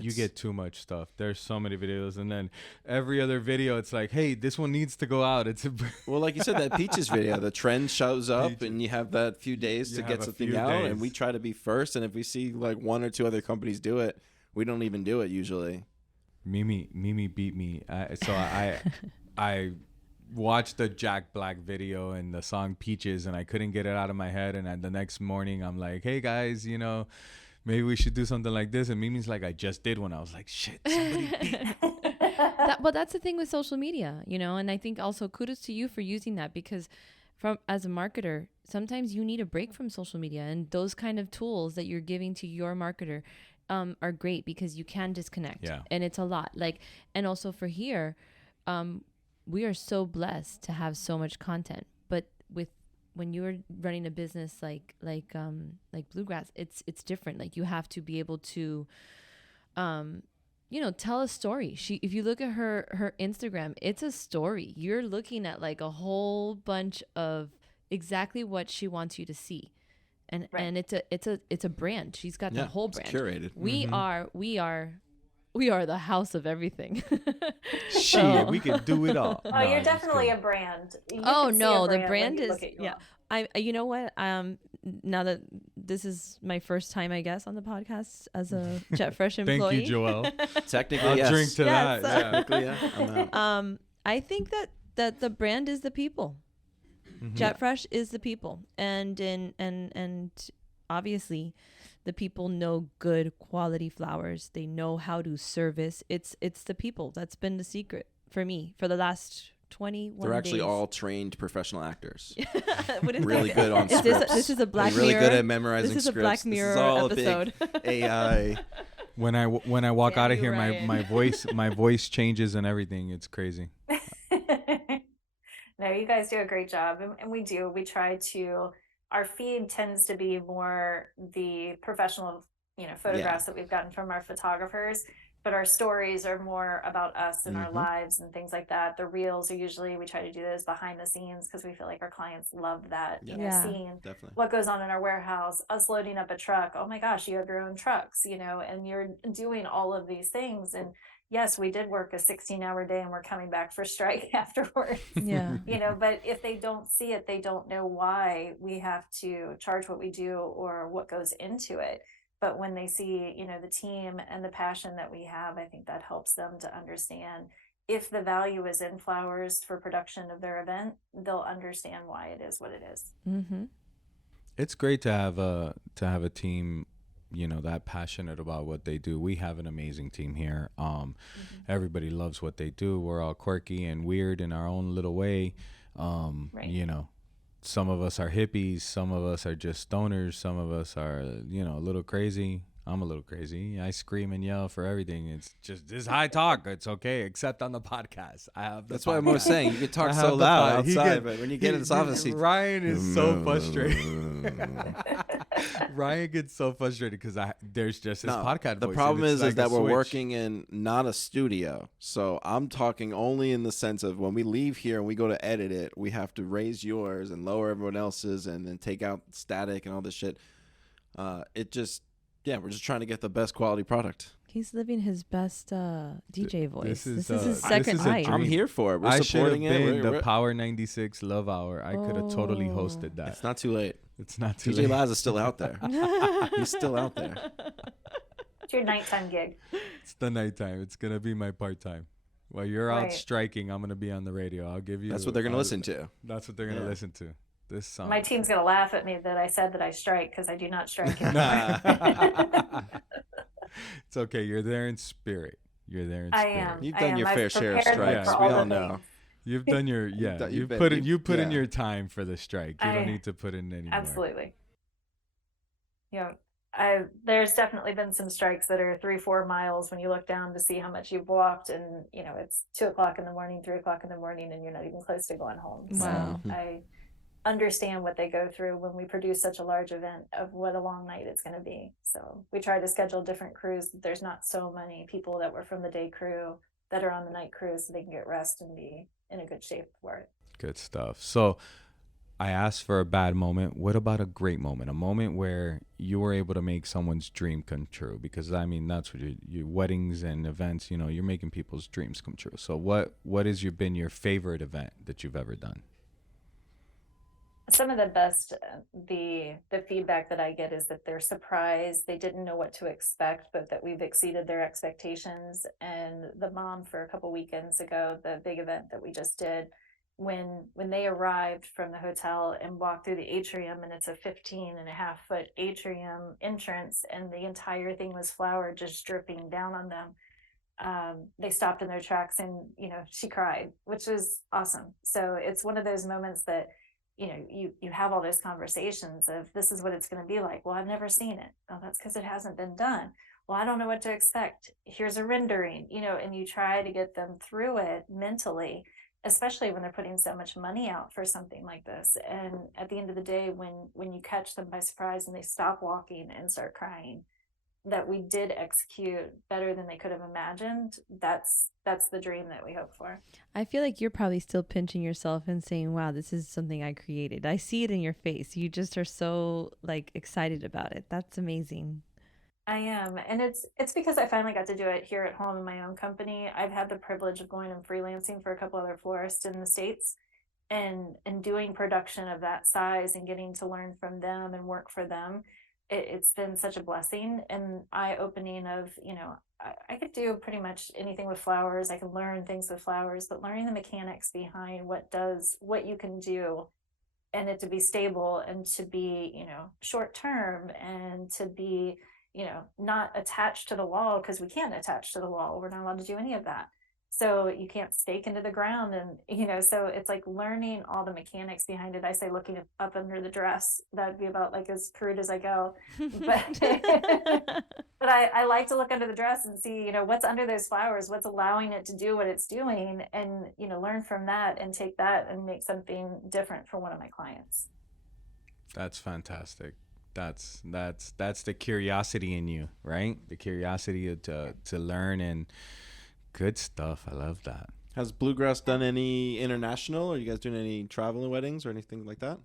You get too much stuff. There's so many videos, and then every other video, it's like, hey, this one needs to go out. It's a Well, like you said, that peaches video, the trend shows up, Peaches. and you have that few days You to have get a something few out, days. and we try to be first. And if we see like 1 or 2 other companies do it, we don't even do it usually. Mimi beat me. So I watched the Jack Black video and the song Peaches, and I couldn't get it out of my head. And the next morning, I'm like, hey guys, maybe we should do something like this. And Mimi's like, I just did one. I was like, shit, somebody beat me. But that's the thing with social media, and I think also kudos to you for using that, because from as a marketer, sometimes you need a break from social media, and those kind of tools that you're giving to your marketer are great because you can disconnect. Yeah. And it's a lot. Like, and also for here, we are so blessed to have so much content. But when you're running a business like Bluegrass, it's different. Like, you have to be able to tell a story. If you look at her Instagram, it's a story. You're looking at like a whole bunch of exactly what she wants you to see. And Right. and it's a brand. She's got the whole brand. It's curated. We are the house of everything. Shit, we can do it all. Oh, No, you're I'm just definitely kidding. a brand. You Oh can see no, a the when brand you is look at you all. You know what? Now that this is my first time, I guess, on the podcast as a Jet Fresh employee. Thank you, Joelle. Technically, I'll yes. drink to Yes. that. Yeah. Technically, yeah. I'm out. I think that the brand is the people. Jet Fresh is the people, and obviously, the people know good quality flowers. They know how to service. It's the people. That's been the secret for me for the last 21 They're actually days. all trained professional actors. What is Really that? good on Is scripts. this is a Black really Mirror. good at memorizing This is a scripts. Black Mirror this is all episode. A big AI. When I walk Damn out of you, here, Ryan. my voice changes and everything. It's crazy. No, you guys do a great job, and we do. We try to. Our feed tends to be more the professional, photographs that we've gotten from our photographers, but our stories are more about us and our lives and things like that. The reels are usually, we try to do those behind the scenes because we feel like our clients love that, Yeah. seeing Definitely. what goes on in our warehouse, us loading up a truck. Oh my gosh, you have your own trucks, and you're doing all of these things. And yes, we did work a 16-hour day and we're coming back for strike afterwards. Yeah. But if they don't see it, they don't know why we have to charge what we do or what goes into it. But when they see, the team and the passion that we have, I think that helps them to understand if the value is in flowers for production of their event, they'll understand why it is what it is. Mm-hmm. It's great to have a team, that passionate about what they do. We have an amazing team here. Everybody loves what they do. We're all quirky and weird in our own little way. Right. Some of us are hippies, some of us are just stoners, some of us are, a little crazy. I'm a little crazy. I scream and yell for everything. It's just this high talk. It's okay, except on the podcast. That's why I'm always saying you can talk I so have the loud pod. He outside, get- but when you get in this office, Ryan is so frustrated. Ryan gets so frustrated because there's just his podcast. The voice, problem and is it's like that a we're switch. working in not a studio, so I'm talking only in the sense of when we leave here and we go to edit it, we have to raise yours and lower everyone else's, and then take out static and all this shit. We're just trying to get the best quality product. He's living his best DJ voice. This is, This is his this second is a height. dream. I'm here for it. We're I should have supporting it. been the We're- Power 96 Love Hour. I could have totally Oh. hosted that. It's not too late. It's not too DJ late. Laz is still out there. He's still out there. It's your nighttime gig. It's the nighttime. It's gonna be my part time. While you're out Right. striking, I'm gonna be on the radio. I'll give you. That's what they're gonna listen to. That's what they're gonna Yeah. listen to. This song. My team's going to laugh at me that I said that I strike because I do not strike anymore. It's okay. You're there in spirit. You're there in I spirit. am. You've I done am. your I've fair share of prepared them strikes. for We all all the know. things. You've done your you've put in yeah. your time for the strike. You don't I- need to put in anymore. Absolutely. There's definitely been some strikes that are 3-4 miles when you look down to see how much you've walked, and it's 2:00 in the morning, 3:00 in the morning, and you're not even close to going home. Wow. So I understand what they go through when we produce such a large event of what a long night it's going to be. So we try to schedule different crews. There's not so many people that were from the day crew that are on the night crew, so they can get rest and be in a good shape for it. Good stuff. So I asked for a bad moment. What about a great moment? A moment where you were able to make someone's dream come true? Because I mean, that's what your weddings and events, you're making people's dreams come true. So what has been your favorite event that you've ever done? Some of the best, the feedback that I get is that they're surprised. They didn't know what to expect, but that we've exceeded their expectations. And the mom for a couple weekends ago, the big event that we just did, when they arrived from the hotel and walked through the atrium, and it's a 15.5-foot atrium entrance, and the entire thing was flower just dripping down on them. They stopped in their tracks, and she cried, which was awesome. So it's one of those moments that you have all those conversations of, this is what it's going to be like. Well, I've never seen it. Oh, that's because it hasn't been done. Well, I don't know what to expect. Here's a rendering, and you try to get them through it mentally, especially when they're putting so much money out for something like this. And at the end of the day, when you catch them by surprise and they stop walking and start crying, that we did execute better than they could have imagined, that's the dream that we hope for. I feel like you're probably still pinching yourself and saying, wow, this is something I created. I see it in your face. You just are so like excited about it. That's amazing. I am. And it's because I finally got to do it here at home in my own company. I've had the privilege of going and freelancing for a couple other florists in the States, and doing production of that size and getting to learn from them and work for them. It's been such a blessing and eye-opening of, I could do pretty much anything with flowers. I can learn things with flowers, but learning the mechanics behind what you can do, and it to be stable and to be, short term, and to be, not attached to the wall, because we can't attach to the wall. We're not allowed to do any of that. So you can't stake into the ground. And, so it's like learning all the mechanics behind it. I say looking up under the dress, that'd be about like as crude as I go. But, but I like to look under the dress and see, what's under those flowers, what's allowing it to do what it's doing, and, learn from that and take that and make something different for one of my clients. That's fantastic. That's the curiosity in you, right? The curiosity to learn, and good stuff. I love that. Has Bluegrass done any international? Are you guys doing any traveling weddings or anything like that?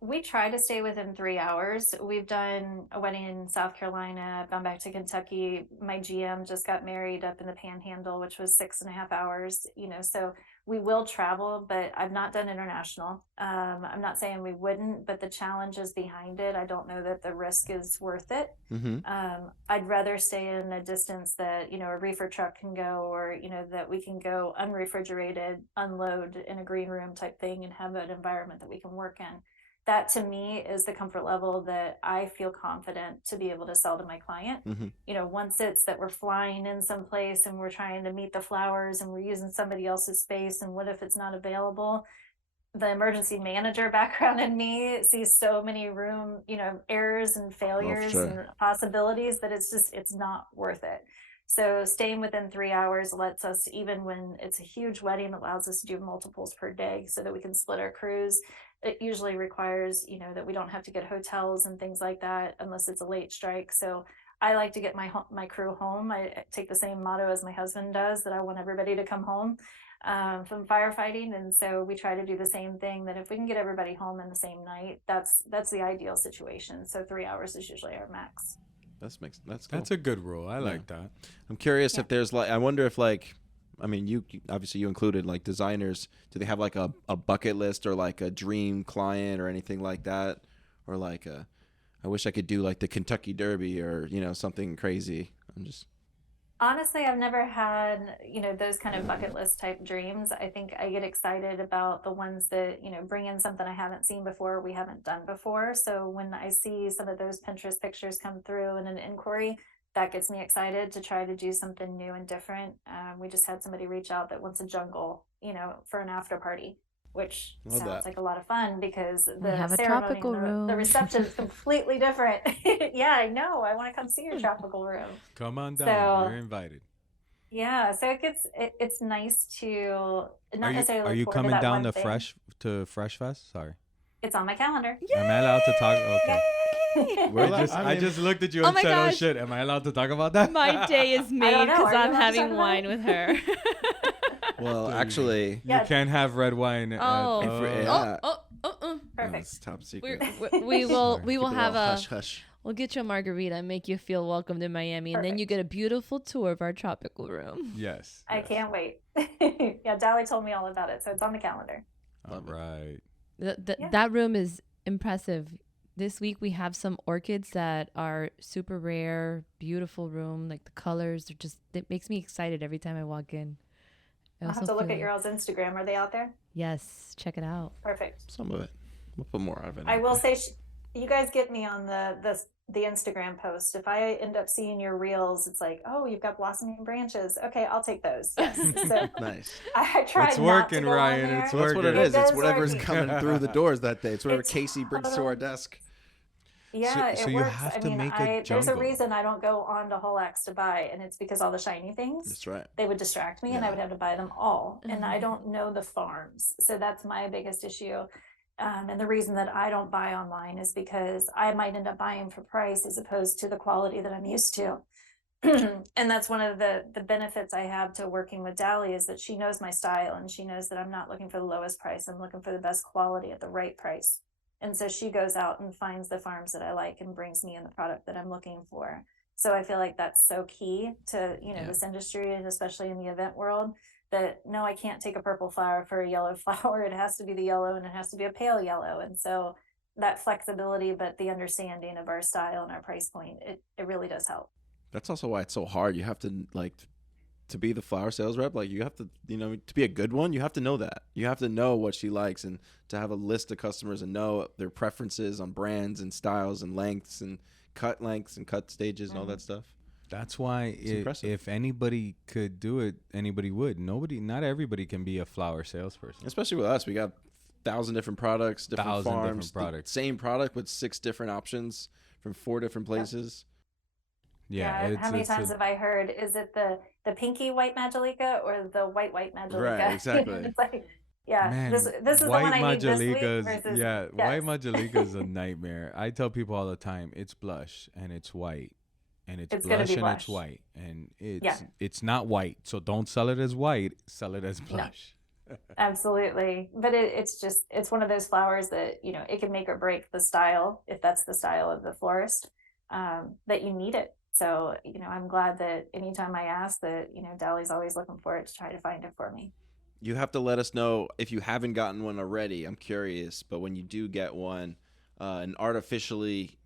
We try to stay within 3 hours. We've done a wedding in South Carolina. I've gone back to Kentucky. My GM just got married up in the Panhandle, which was 6.5 hours. So we will travel, but I've not done international. I'm not saying we wouldn't, but the challenges behind it, I don't know that the risk is worth it. Mm-hmm. I'd rather stay in a distance that, a reefer truck can go, or, that we can go unrefrigerated, unload in a green room type thing, and have an environment that we can work in. That to me is the comfort level that I feel confident to be able to sell to my client. Mm-hmm. Once it's that we're flying in someplace and we're trying to meet the flowers and we're using somebody else's space, and what if it's not available? The emergency manager background in me sees so many room, errors and failures and possibilities that it's not worth it. So staying within 3 hours lets us, even when it's a huge wedding, allows us to do multiples per day so that we can split our crews. It usually requires, that we don't have to get hotels and things like that unless it's a late strike. So I like to get my crew home. I take the same motto as my husband does, that I want everybody to come home from firefighting. And so we try to do the same thing, that if we can get everybody home in the same night, that's the ideal situation. So 3 hours is usually our max. That's cool. That's a good rule. I like that. I'm curious if there's I wonder if you obviously you included like designers. Do they have like a bucket list or like a dream client or anything like that? Or like I wish I could do like the Kentucky Derby or, something crazy. Honestly, I've never had, those kind of bucket list type dreams. I think I get excited about the ones that, bring in something I haven't seen before, we haven't done before. So when I see some of those Pinterest pictures come through in an inquiry, that gets me excited to try to do something new and different. We just had somebody reach out that wants a jungle, for an after party, which sounds like a lot of fun, because the ceremony and the reception is completely different. Yeah, I know. I want to come see your tropical room. Come on down. You're invited. Yeah, so it's nice to not necessarily. Are you coming down to Fresh Fest? Sorry. It's on my calendar. Yay! Am I allowed to talk? Okay. I just looked at you and said, gosh. "Oh shit, am I allowed to talk about that?" My day is made because I'm having wine with her. Well, actually, you can't have red wine. Perfect. It's top secret. We will have a hush. We'll get you a margarita and make you feel welcomed in Miami. Perfect. And then you get a beautiful tour of our tropical room. Yes. I can't wait. Yeah, Dali told me all about it, so it's on the calendar. All right. That room is impressive. This week we have some orchids that are super rare, beautiful room. Like the colors are it makes me excited every time I walk in. I'll have to look at your all's Instagram. Are they out there? Yes, check it out. Perfect. Some of it. We'll put more of it. I will say You guys get me on the Instagram post. If I end up seeing your reels, it's like, oh, you've got blossoming branches. Okay, I'll take those. Yes. So Nice. I try It's not to working, go on Ryan. there. It's That's what it working. is. It's does whatever's work. coming through the doors that day. It's whatever It's Casey brings to our desk. Yeah, So it you works. have I to mean, make a there's a jungle. reason I don't go on to Whole Axe to buy, and it's because all the shiny things, That's right. they would distract me and I Yeah. would have to buy them all. And I don't know the farms. So that's my biggest issue. And the reason that I don't buy online is because I might end up buying for price as opposed to the quality that I'm used to. And that's one of the benefits I have to working with Dali, is that she knows my style and she knows that I'm not looking for the lowest price. I'm looking for the best quality at the right price. And so she goes out and finds the farms that I like and brings me in the product that I'm looking for. So I feel like that's so key to, Yeah. this industry, and especially in the event world, that no, I can't take a purple flower for a yellow flower. It has to be the yellow, and it has to be a pale yellow. And so that flexibility, but the understanding of our style and our price point, it really does help. That's also why it's so hard. You have to to be the flower sales rep. Like you have to, to be a good one, you have to know that. You have to know what she likes, and to have a list of customers and know their preferences on brands and styles and lengths and cut lengths and cut stages and all that stuff. That's why impressive. if anybody could do it, anybody would. Not everybody can be a flower salesperson. Especially with us, we got 1,000 different products, different 1,000 farms, different products. same product with 6 different options from 4 different places. Yeah. How many times have I heard, is it the pinky white Majolica or the white Majolica? Right, exactly. It's like, yeah, Man, this is the one I need this week versus, yeah, yes. white Majolica is a nightmare. I tell people all the time, it's blush and it's white, and it's gonna blush be and blush. it's white, and Yeah. it's not white. So don't sell it as white. Sell it as No. blush. Absolutely. But it's one of those flowers that, it can make or break the style, if that's the style of the florist, that you need it. So, I'm glad that anytime I ask that, Dali's always looking for it to try to find it for me. You have to let us know if you haven't gotten one already. I'm curious, but when you do get one, an artificially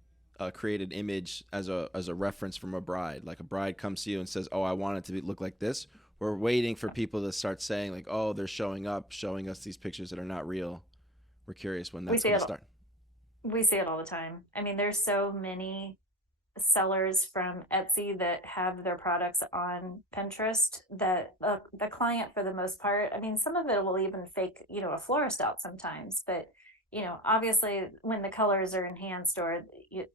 created image as a reference from a bride, like a bride comes to you and says, "Oh, I want it to look like this." We're waiting for people to start saying like, "Oh, they're showing us these pictures that are not real." We're curious when that's going to start. We see it all the time. I mean, there's so many sellers from Etsy that have their products on Pinterest that the client, for the most part, I mean, some of it will even fake, a florist out sometimes, but obviously when the colors are enhanced or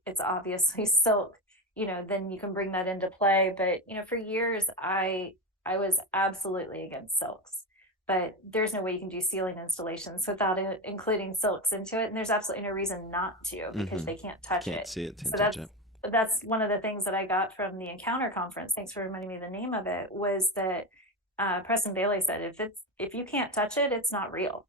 it's obviously silk, then you can bring that into play. But for years I was absolutely against silks, but there's no way you can do ceiling installations without including silks into it, and there's absolutely no reason not to, because they can't touch it. Can't see it. So that's one of the things that I got from the Encounter conference. Thanks for reminding me the name of it. Was that Preston Bailey said, if you can't touch it, it's not real.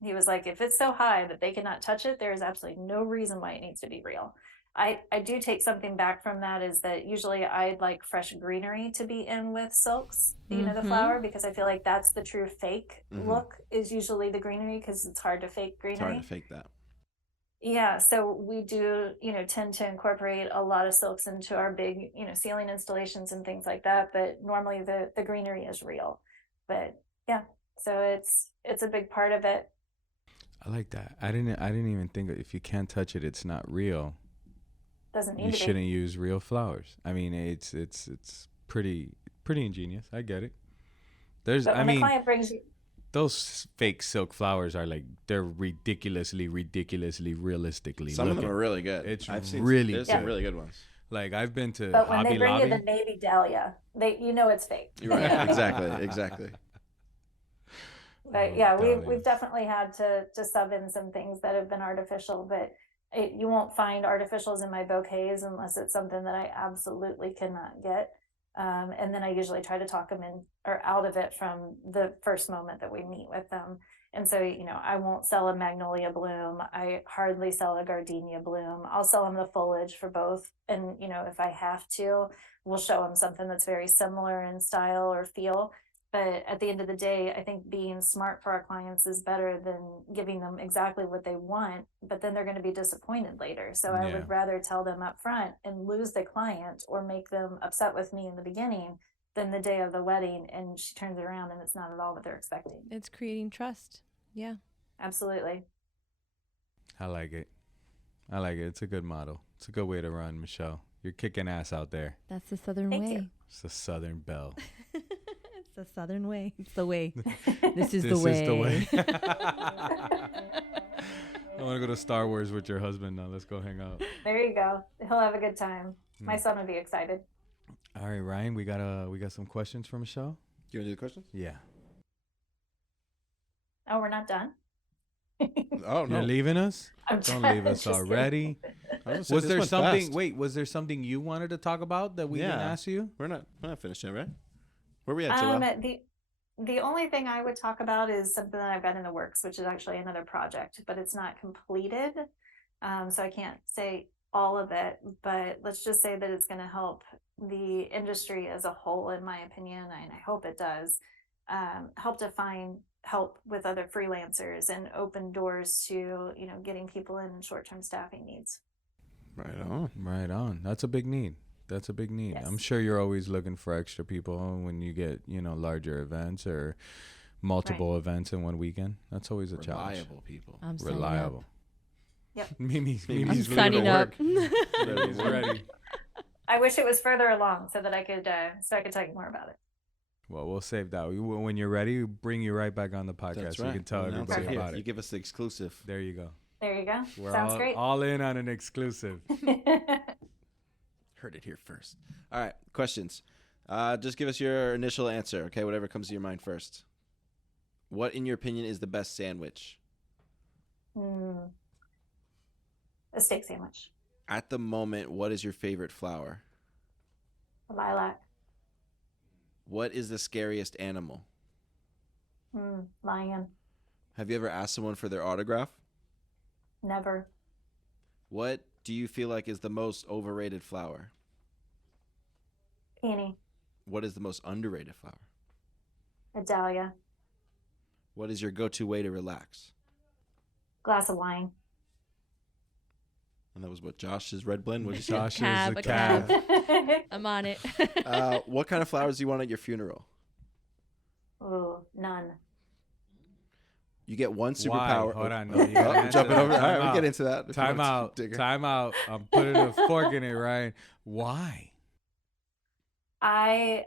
He was like, if it's so high that they cannot touch it, there is absolutely no reason why it needs to be real. I do take something back from that, is that usually I'd like fresh greenery to be in with silks, the flower, because I feel like that's the true fake look, is usually the greenery, because it's hard to fake greenery. It's hard to fake that. Yeah, so we do, tend to incorporate a lot of silks into our big, ceiling installations and things like that. But normally the greenery is real. But yeah, so it's a big part of it. I like that. I didn't even think if you can't touch it, it's not real. Doesn't need You to be. shouldn't use real flowers. I mean, it's pretty ingenious. I get it. But when the client brings you, those fake silk flowers are like, they're ridiculously realistically Some looking. of them are really good. It's There's really some good. really good ones. Like I've been to but when Hobby they bring Lobby. you the navy dahlia, it's fake. You're right. Exactly. But yeah, we've definitely had to sub in some things that have been artificial, but you won't find artificials in my bouquets unless it's something that I absolutely cannot get. And then I usually try to talk them in or out of it from the first moment that we meet with them. And so, I won't sell a magnolia bloom. I hardly sell a gardenia bloom. I'll sell them the foliage for both. And, if I have to, we'll show them something that's very similar in style or feel. But at the end of the day, I think being smart for our clients is better than giving them exactly what they want, but then they're going to be disappointed later. So I would rather tell them up front and lose the client or make them upset with me in the beginning than the day of the wedding and she turns it around and it's not at all what they're expecting. It's creating trust. Yeah. Absolutely. I like it. I like it. It's a good motto. It's a good way to run, Michelle. You're kicking ass out there. That's the Southern Thank way. you. It's the Southern Belle. It's the Southern way. It's the way. This is This the way. is the way. I want to go to Star Wars with your husband now. Let's go hang out. There you go. He'll have a good time. My Mm. son would be excited. All right, Ryan, we got some questions for Michelle. You want to do the questions? Yeah. Oh, we're not done? Oh You're leaving us? I'm Don't trying- leave us just kidding. already. Was Was there something? Wait, was there something you wanted to talk about that we didn't Yeah. ask you? We're not finished yet, right? Where we at, Joelle? The only thing I would talk about is something that I've got in the works, which is actually another project, but it's not completed. So I can't say all of it, but let's just say that it's going to help the industry as a whole, in my opinion, and I hope it does, help to find help with other freelancers and open doors to, getting people in short-term staffing needs. Right on. Right on. That's a big need. That's a big need. Yes. I'm sure you're always looking for extra people when you get, larger events or multiple events in one weekend. That's always a challenge. Reliable people. I'm signing Reliable. Yep. Mimi's I'm ready to signing up. work. Mimi's ready. I wish it was further along so that I could tell you more about it. Well, we'll save that. When you're ready, we'll bring you right back on the podcast That's so right. you can tell We'll announce everybody it here. about You it. give us the exclusive. There you go. There you go. We're Sounds all, great. all in on an exclusive. Heard it here first. All right, questions. Just give us your initial answer, okay? Whatever comes to your mind first. What, in your opinion, is the best sandwich? A steak sandwich. At the moment, what is your favorite flower? A lilac. What is the scariest animal? Lion. Have you ever asked someone for their autograph? Never. What do you feel like is the most overrated flower? Peony. What is the most underrated flower? A dahlia. What is your go-to way to relax? Glass of wine. And that was what Josh's red blend was. Josh Cab, is a a cab. I'm on it. What kind of flowers do you want at your funeral? Ooh, none. You get one Why? superpower. Hold on. No, you gotta Oh, answer jumping that. over. All right, Time we'll out. get into that. If you Time want to out. dig her. Time out. I'm putting a fork in it, Ryan. Why? I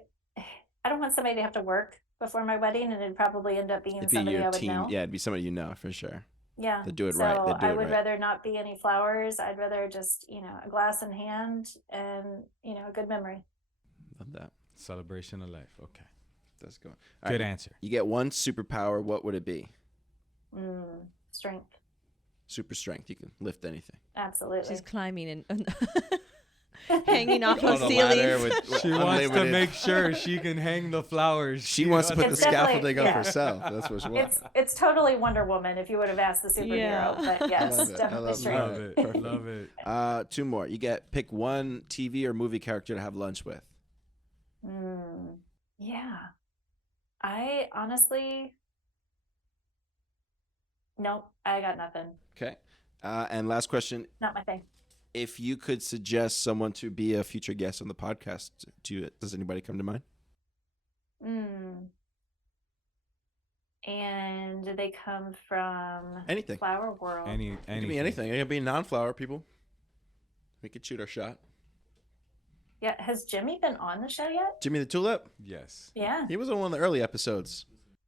don't want somebody to have to work before my wedding, and it'd probably end up being It'd be somebody I your would team. know. Yeah, it'd be somebody you know for sure. Yeah. They do it so right. They do I it would right. rather not be any flowers. I'd rather just, a glass in hand and, a good memory. Love that. Celebration of life. Okay. That's good. Good answer. You get one superpower. What would it be? Strength. Super strength. You can lift anything. Absolutely. She's climbing and hanging off On of a ladder ceilings. with She wants to unlimited- make sure she can hang the flowers. She wants to put the It's definitely- scaffolding up yeah. herself. That's what she wants. It's totally Wonder Woman if you would have asked the superhero, Yeah. but yes, love it. I definitely love strength. Love it. Perfect. Love it. Two more. You get pick one TV or movie character to have lunch with. Yeah. I honestly, nope, I got nothing. Okay. And last question. Not my thing. If you could suggest someone to be a future guest on the podcast, does anybody come to mind? And do they come from Anything. Flower World? It could be anything. It could be non-flower people. We could shoot our shot. Yeah, has Jimmy been on the show yet? Jimmy the Tulip. Yes. Yeah. He was on one of the early episodes.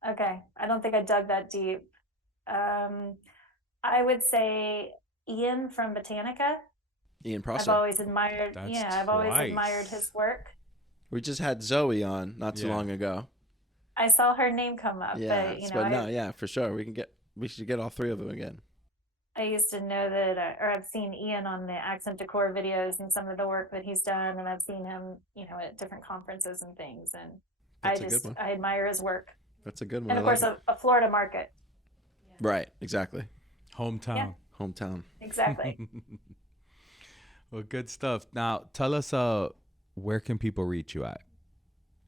Okay. I don't think I dug that deep. I would say Ian from Botanica. Ian I've Prosser. always admired. That's I've always twice. admired his work. We just had Zoe on not too Yeah. long ago. I saw her name come up, Yeah, but no, yeah, for sure. We should get all three of them again. I used to know that, or I've seen Ian on the Accent Decor videos and some of the work that he's done, and I've seen him, at different conferences and things, and That's a good one. I admire his work, That's a good one. and of I like course it. a Florida market. Right, exactly. Hometown. Hometown. Exactly. Well, good stuff. Now, tell us where can people reach you at?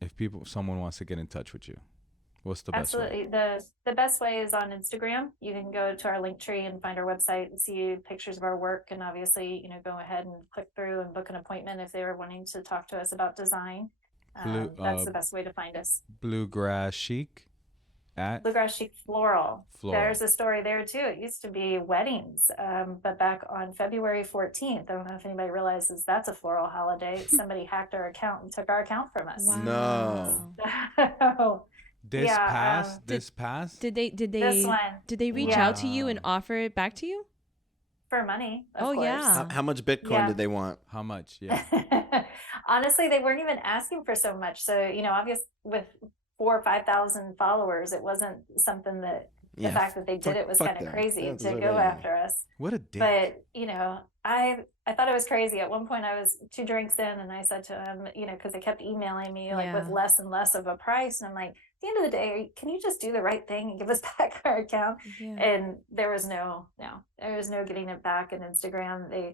If someone wants to get in touch with you, what's the best way? Absolutely. The best way is on Instagram. You can go to our link tree and find our website and see pictures of our work, and obviously, go ahead and click through and book an appointment if they were wanting to talk to us about design. That's the best way to find us. Bluegrass Chic. At Bluegrass Chic Floral. Floral. There's a story there too. It used to be weddings, but back on February 14th, I don't know if anybody realizes that's a floral holiday. Somebody hacked our account and took our account from us. No. So, this yeah, pass, this pass. Did they this one reach out to you and Wow. offer it back to you? for money, of Oh, course. yeah. How much Bitcoin Yeah. did they want? How much? Yeah. Honestly, they weren't even asking for so much. So, obviously with 4,000 or 5,000 followers, it wasn't something that the fact that they did it was fuck kind of them. crazy They don't to deserve go anything. after us. What a dick. But, I thought it was crazy. At one point I was 2 drinks in and I said to him, because they kept emailing me like with Yeah. less and less of a price. And I'm like, at the end of the day, can you just do the right thing and give us back our account? Yeah. And there was no getting it back. And Instagram,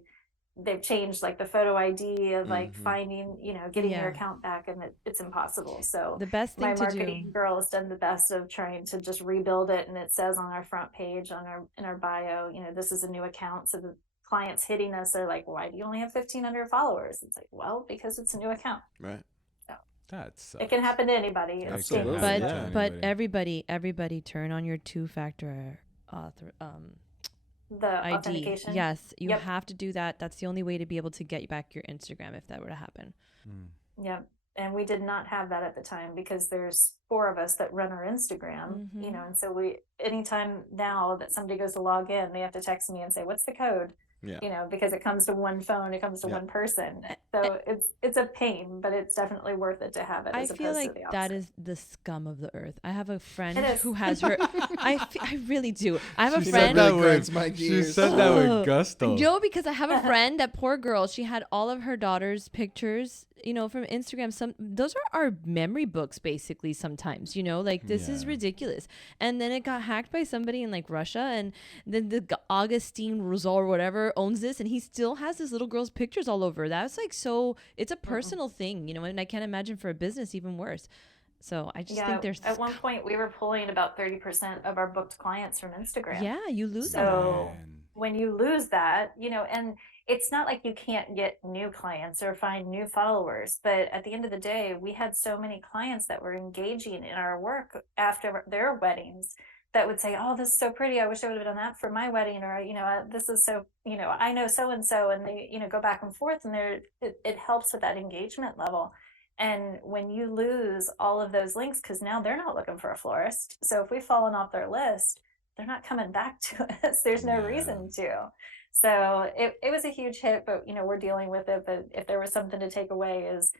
they've changed like the photo ID of like Mhm. finding, getting your Yeah. account back, and it's impossible. So The best my thing to marketing do. girl has done the best of trying to just rebuild it, and it says on our front page in our bio, this is a new account. So the clients hitting us are like, why do you only have 1,500 followers? It's like, well, because it's a new account. Right. That's It can happen to anybody. It It's can Absolutely. happen But to Yeah. but anybody. everybody turn on your two-factor the ID. authentication. Yes, you Yep. have to do that. That's the only way to be able to get back your Instagram if that were to happen. Mm. Yep. And we did not have that at the time because there's 4 of us that run our Instagram, Mhm. and so anytime now that somebody goes to log in, they have to text me and say, what's the code? Yeah. Because it comes to one phone, it comes to Yeah. one person. So it's a pain, but it's definitely worth it to have it I as feel opposed like to the that opposite. is the scum of the earth. I have a friend It is. who has her. I really do. I have a She friend. said that Really grinds my with, she gears. said that Oh. with gusto. No, because I have a friend, that poor girl. She had all of her daughter's pictures, from Instagram. Those are our memory books, basically. Sometimes, like this is Yeah. ridiculous. And then it got hacked by somebody in like Russia, and then the Augustine Rosal or whatever owns this, and he still has this little girl's pictures all over. That's like so. It's a personal thing, and I can't imagine for a business even worse. So I just think there's at one point we were pulling about 30% of our booked clients from Instagram. yeah, you lose them. So Man. when you lose that, and it's not like you can't get new clients or find new followers, but at the end of the day, we had so many clients that were engaging in our work after their weddings that would say, oh, this is so pretty. I wish I would have done that for my wedding. Or, this is so, I know so-and-so, and they, go back and forth, and it helps with that engagement level. And when you lose all of those links, because now they're not looking for a florist. So if we've fallen off their list, they're not coming back to us. There's no Yeah. reason to. So it was a huge hit, but we're dealing with it. But if there was something to take away, is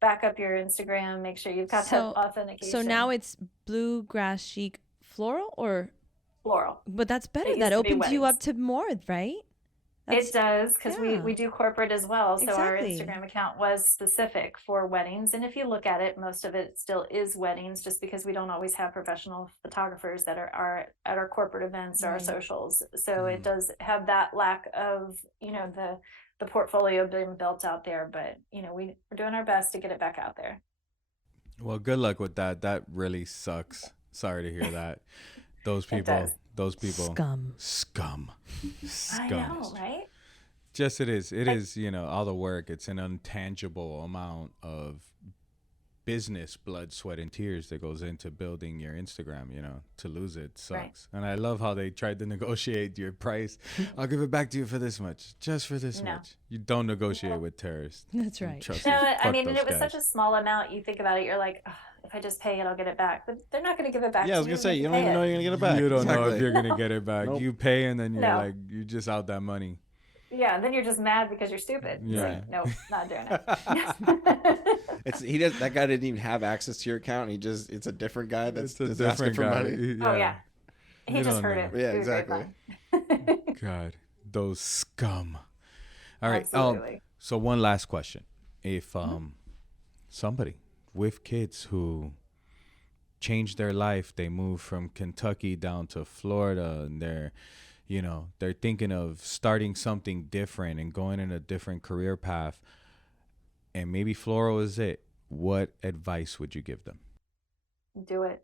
back up your Instagram, make sure you've got So- that authentication. So now it's Bluegrass Chic Floral, floral. but that's better. It That used to be opens you weddings. up to more, right? It does, because yeah. we do corporate as well. So our Exactly. Instagram account was specific for weddings. And if you look at it, most of it still is weddings, just because we don't always have professional photographers that are at our corporate events or our Right. socials. So it does have that lack of, the portfolio being built out there. But, we're doing our best to get it back out there. Well, good luck with that. That really sucks. Sorry to hear that. Those people. Scum. Scum. I know, right? Just it is. It is, all the work. It's an intangible amount of business, blood, sweat, and tears that goes into building your Instagram, to lose it sucks. Right. And I love how they tried to negotiate your price. I'll give it back to you for this much, just for this No. much. You don't negotiate with terrorists. That's right. Trust No, me. I Fuck mean, and those it was guys. such a small amount. You think about it, you're like, "Ugh, if I just pay it, I'll get it back." But they're not going to give it back. Yeah, I was to gonna say, you don't pay even it. know you're gonna get it back. You don't know if Exactly. you're gonna get it back. Nope. You pay and then you're No. like, you're just out that money. Yeah, and then you're just mad because you're stupid. It's Yeah. like, nope, not doing it. That guy didn't even have access to your account. It's a different guy that's It's a that's asking different for guy. money. Oh yeah, he You just don't heard know. it. Yeah, through the exactly. grapevine. God, those scum. All right. Absolutely. So one last question: if somebody with kids who changed their life, they moved from Kentucky down to Florida, and they're thinking of starting something different and going in a different career path, and maybe floral is it. What advice would you give them? Do it.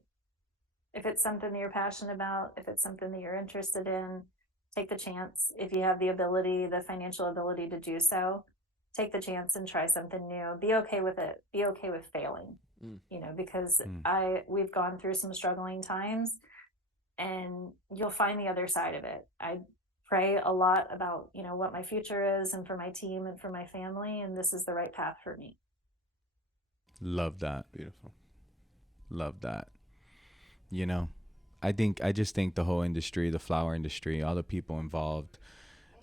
If it's something that you're passionate about, if it's something that you're interested in, take the chance. If you have the ability, the financial ability to do so, take the chance and try something new. Be okay with it. Be okay with failing. you know, because we've gone through some struggling times, and you'll find the other side of it. I pray a lot about, you know, what my future is and for my team and for my family, and this is the right path for me. Love that. Beautiful. Love that. You know, I just think the whole industry, the flower industry, all the people involved,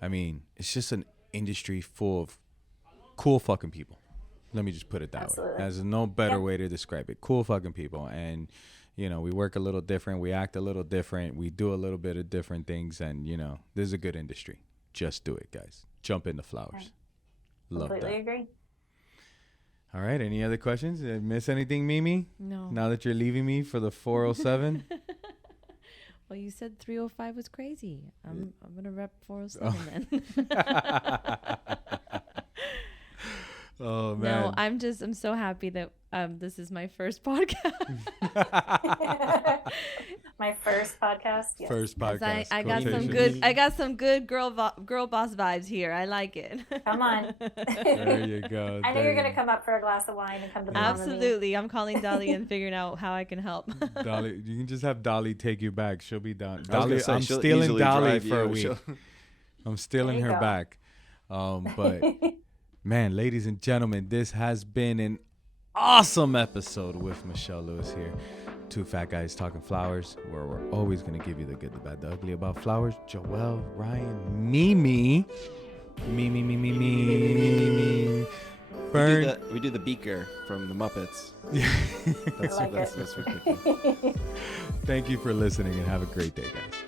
I mean, it's just an industry full of cool fucking people. Let me just put it that Absolutely. way. There's no better way to describe it. Cool fucking people. And, you know, we work a little different. We act a little different. We do a little bit of different things. And, you know, this is a good industry. Just do it, guys. Jump into flowers. Love Completely that. agree. All right. Any other questions? Did I miss anything, Mimi? No. Now that you're leaving me for the 407? Well, you said 305 was crazy. I'm gonna rep 407 then. Oh, man. No, I'm so happy that this is my first podcast. My first podcast. Yes. First podcast. I got some good girl boss vibes here. I like it. Come on. There you go. I know you're gonna come up for a glass of wine and come to the Mama Me. Absolutely. I'm calling Dali and figuring out how I can help. Dali, you can just have Dali take you back. She'll be down. I was gonna Dali, say, I'm she'll stealing easily Dali drive for a you. week. She'll- I'm stealing There you her go. back. But man, ladies and gentlemen, this has been an awesome episode with Michelle Lewis here. Two fat guys talking flowers, where we're always gonna give you the good, the bad, the ugly about flowers. Joelle, Ryan, Mimi. Fern. We do the beaker from the Muppets. I like it. That's what we do. Thank you for listening and have a great day, guys.